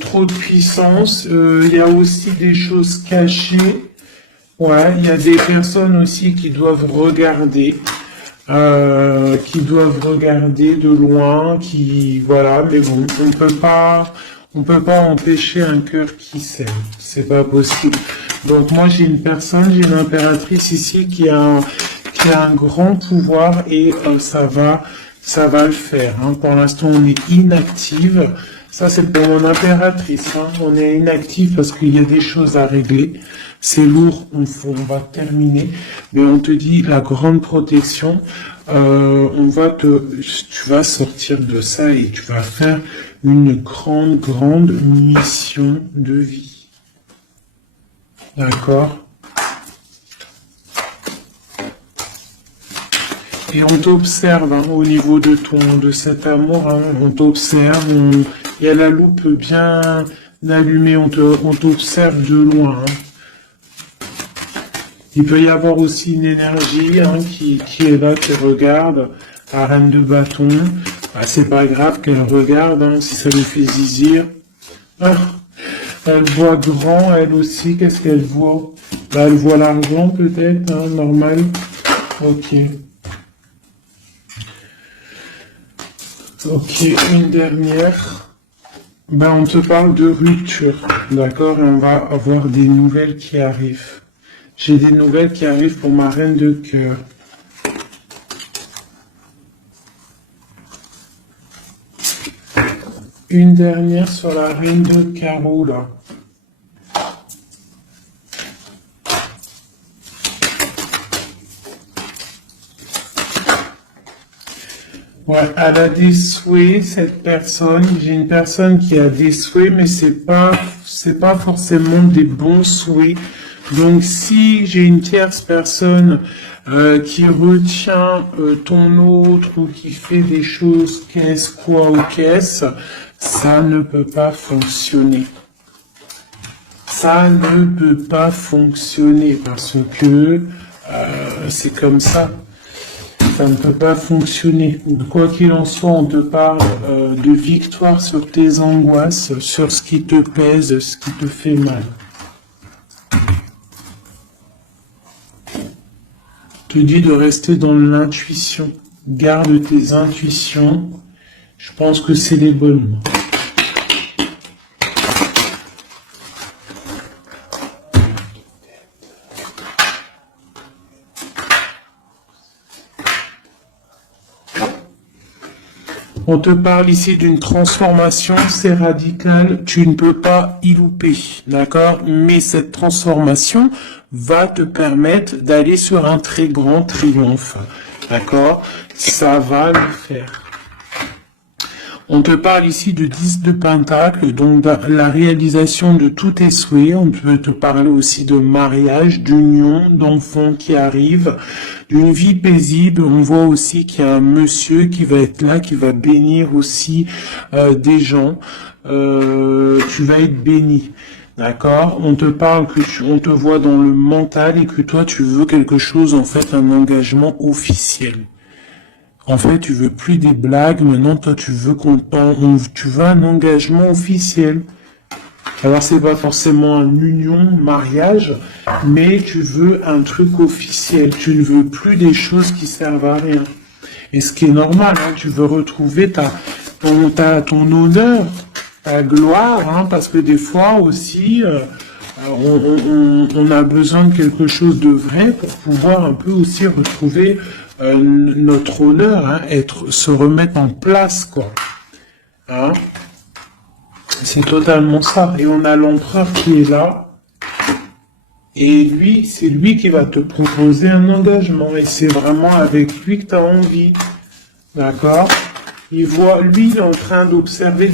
trop de puissance. Il y a aussi des choses cachées. Ouais, il y a des personnes aussi qui doivent regarder. De loin, voilà, mais bon, on peut pas empêcher un cœur qui s'aime, c'est pas possible. Donc moi j'ai une impératrice ici qui a un grand pouvoir et ça va le faire. Hein. Pour l'instant on est inactive. Ça c'est pour mon impératrice. Hein. On est inactive parce qu'il y a des choses à régler. C'est lourd, on va terminer. Mais on te dit la grande protection. Tu vas sortir de ça et tu vas faire une grande mission de vie. D'accord? Et on t'observe, hein, au niveau de cet amour, hein, on t'observe, il y a la loupe bien allumée, on t'observe de loin. Hein. Il peut y avoir aussi une énergie, hein, qui est là, qui regarde, la reine de bâton. Ah, c'est pas grave qu'elle regarde, hein, si ça lui fait zizir. Ah, elle voit grand, elle aussi, qu'est-ce qu'elle voit? Bah, elle voit l'argent peut-être, hein, normal. Ok. Ok, une dernière. Ben, on te parle de rupture, d'accord? Et on va avoir des nouvelles qui arrivent. J'ai des nouvelles qui arrivent pour ma reine de cœur. Une dernière sur la reine de carreau, là. Ouais, elle a des souhaits, cette personne. J'ai une personne qui a des souhaits, mais c'est pas forcément des bons souhaits. Donc, si j'ai une tierce personne qui retient ton autre ou qui fait des choses qu'est-ce, quoi ou qu'est-ce, ça ne peut pas fonctionner. Ça ne peut pas fonctionner parce que c'est comme ça. Ça ne peut pas fonctionner. Quoi qu'il en soit, on te parle de victoire sur tes angoisses, sur ce qui te pèse, ce qui te fait mal. Te dit de rester dans l'intuition. Garde tes intuitions. Je pense que c'est les bonnes. On te parle ici d'une transformation, c'est radical, tu ne peux pas y louper, d'accord? Mais cette transformation va te permettre d'aller sur un très grand triomphe, d'accord? Ça va le faire. On te parle ici de 10 de Pentacle, donc la réalisation de tous tes souhaits. On peut te parler aussi de mariage, d'union, d'enfants qui arrivent, d'une vie paisible. On voit aussi qu'il y a un monsieur qui va être là, qui va bénir aussi des gens. Tu vas être béni. D'accord? On te parle on te voit dans le mental et que toi tu veux quelque chose, en fait, un engagement officiel. En fait, tu veux plus des blagues, maintenant toi tu veux tu veux un engagement officiel. Alors c'est pas forcément une union, mariage, mais tu veux un truc officiel. Tu ne veux plus des choses qui servent à rien. Et ce qui est normal, hein, tu veux retrouver ton honneur, ta gloire, hein, parce que des fois aussi, on a besoin de quelque chose de vrai pour pouvoir un peu aussi retrouver notre honneur, hein, se remettre en place, quoi. Hein? C'est totalement ça. Et on a l'empereur qui est là. Et lui, c'est lui qui va te proposer un engagement. Et c'est vraiment avec lui que tu as envie. D'accord? Lui, il est en train d'observer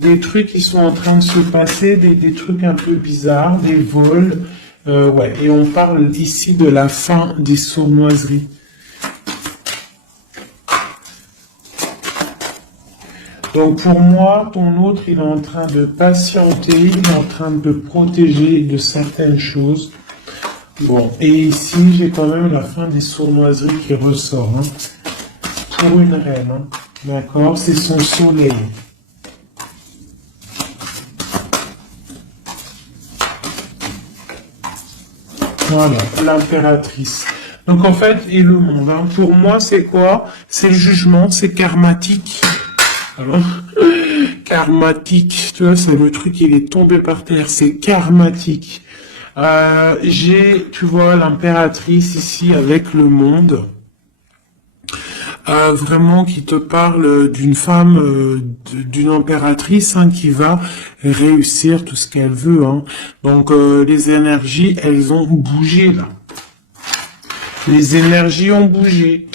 des trucs qui sont en train de se passer, des trucs un peu bizarres, des vols. Ouais. Et on parle ici de la fin des sournoiseries. Donc pour moi, ton autre, il est en train de patienter, il est en train de te protéger de certaines choses. Bon, et ici, j'ai quand même la fin des sournoiseries qui ressort. Hein, pour une reine, hein, d'accord? C'est son soleil. Voilà, l'impératrice. Donc en fait, et le monde, hein, pour moi, c'est quoi? C'est le jugement, c'est karmatique. Alors, karmatique, tu vois, c'est le truc, il est tombé par terre, c'est karmatique. Tu vois, l'impératrice ici avec le monde, vraiment qui te parle d'une femme, d'une impératrice, hein, qui va réussir tout ce qu'elle veut. Hein. Donc, les énergies, elles ont bougé là. Les énergies ont bougé.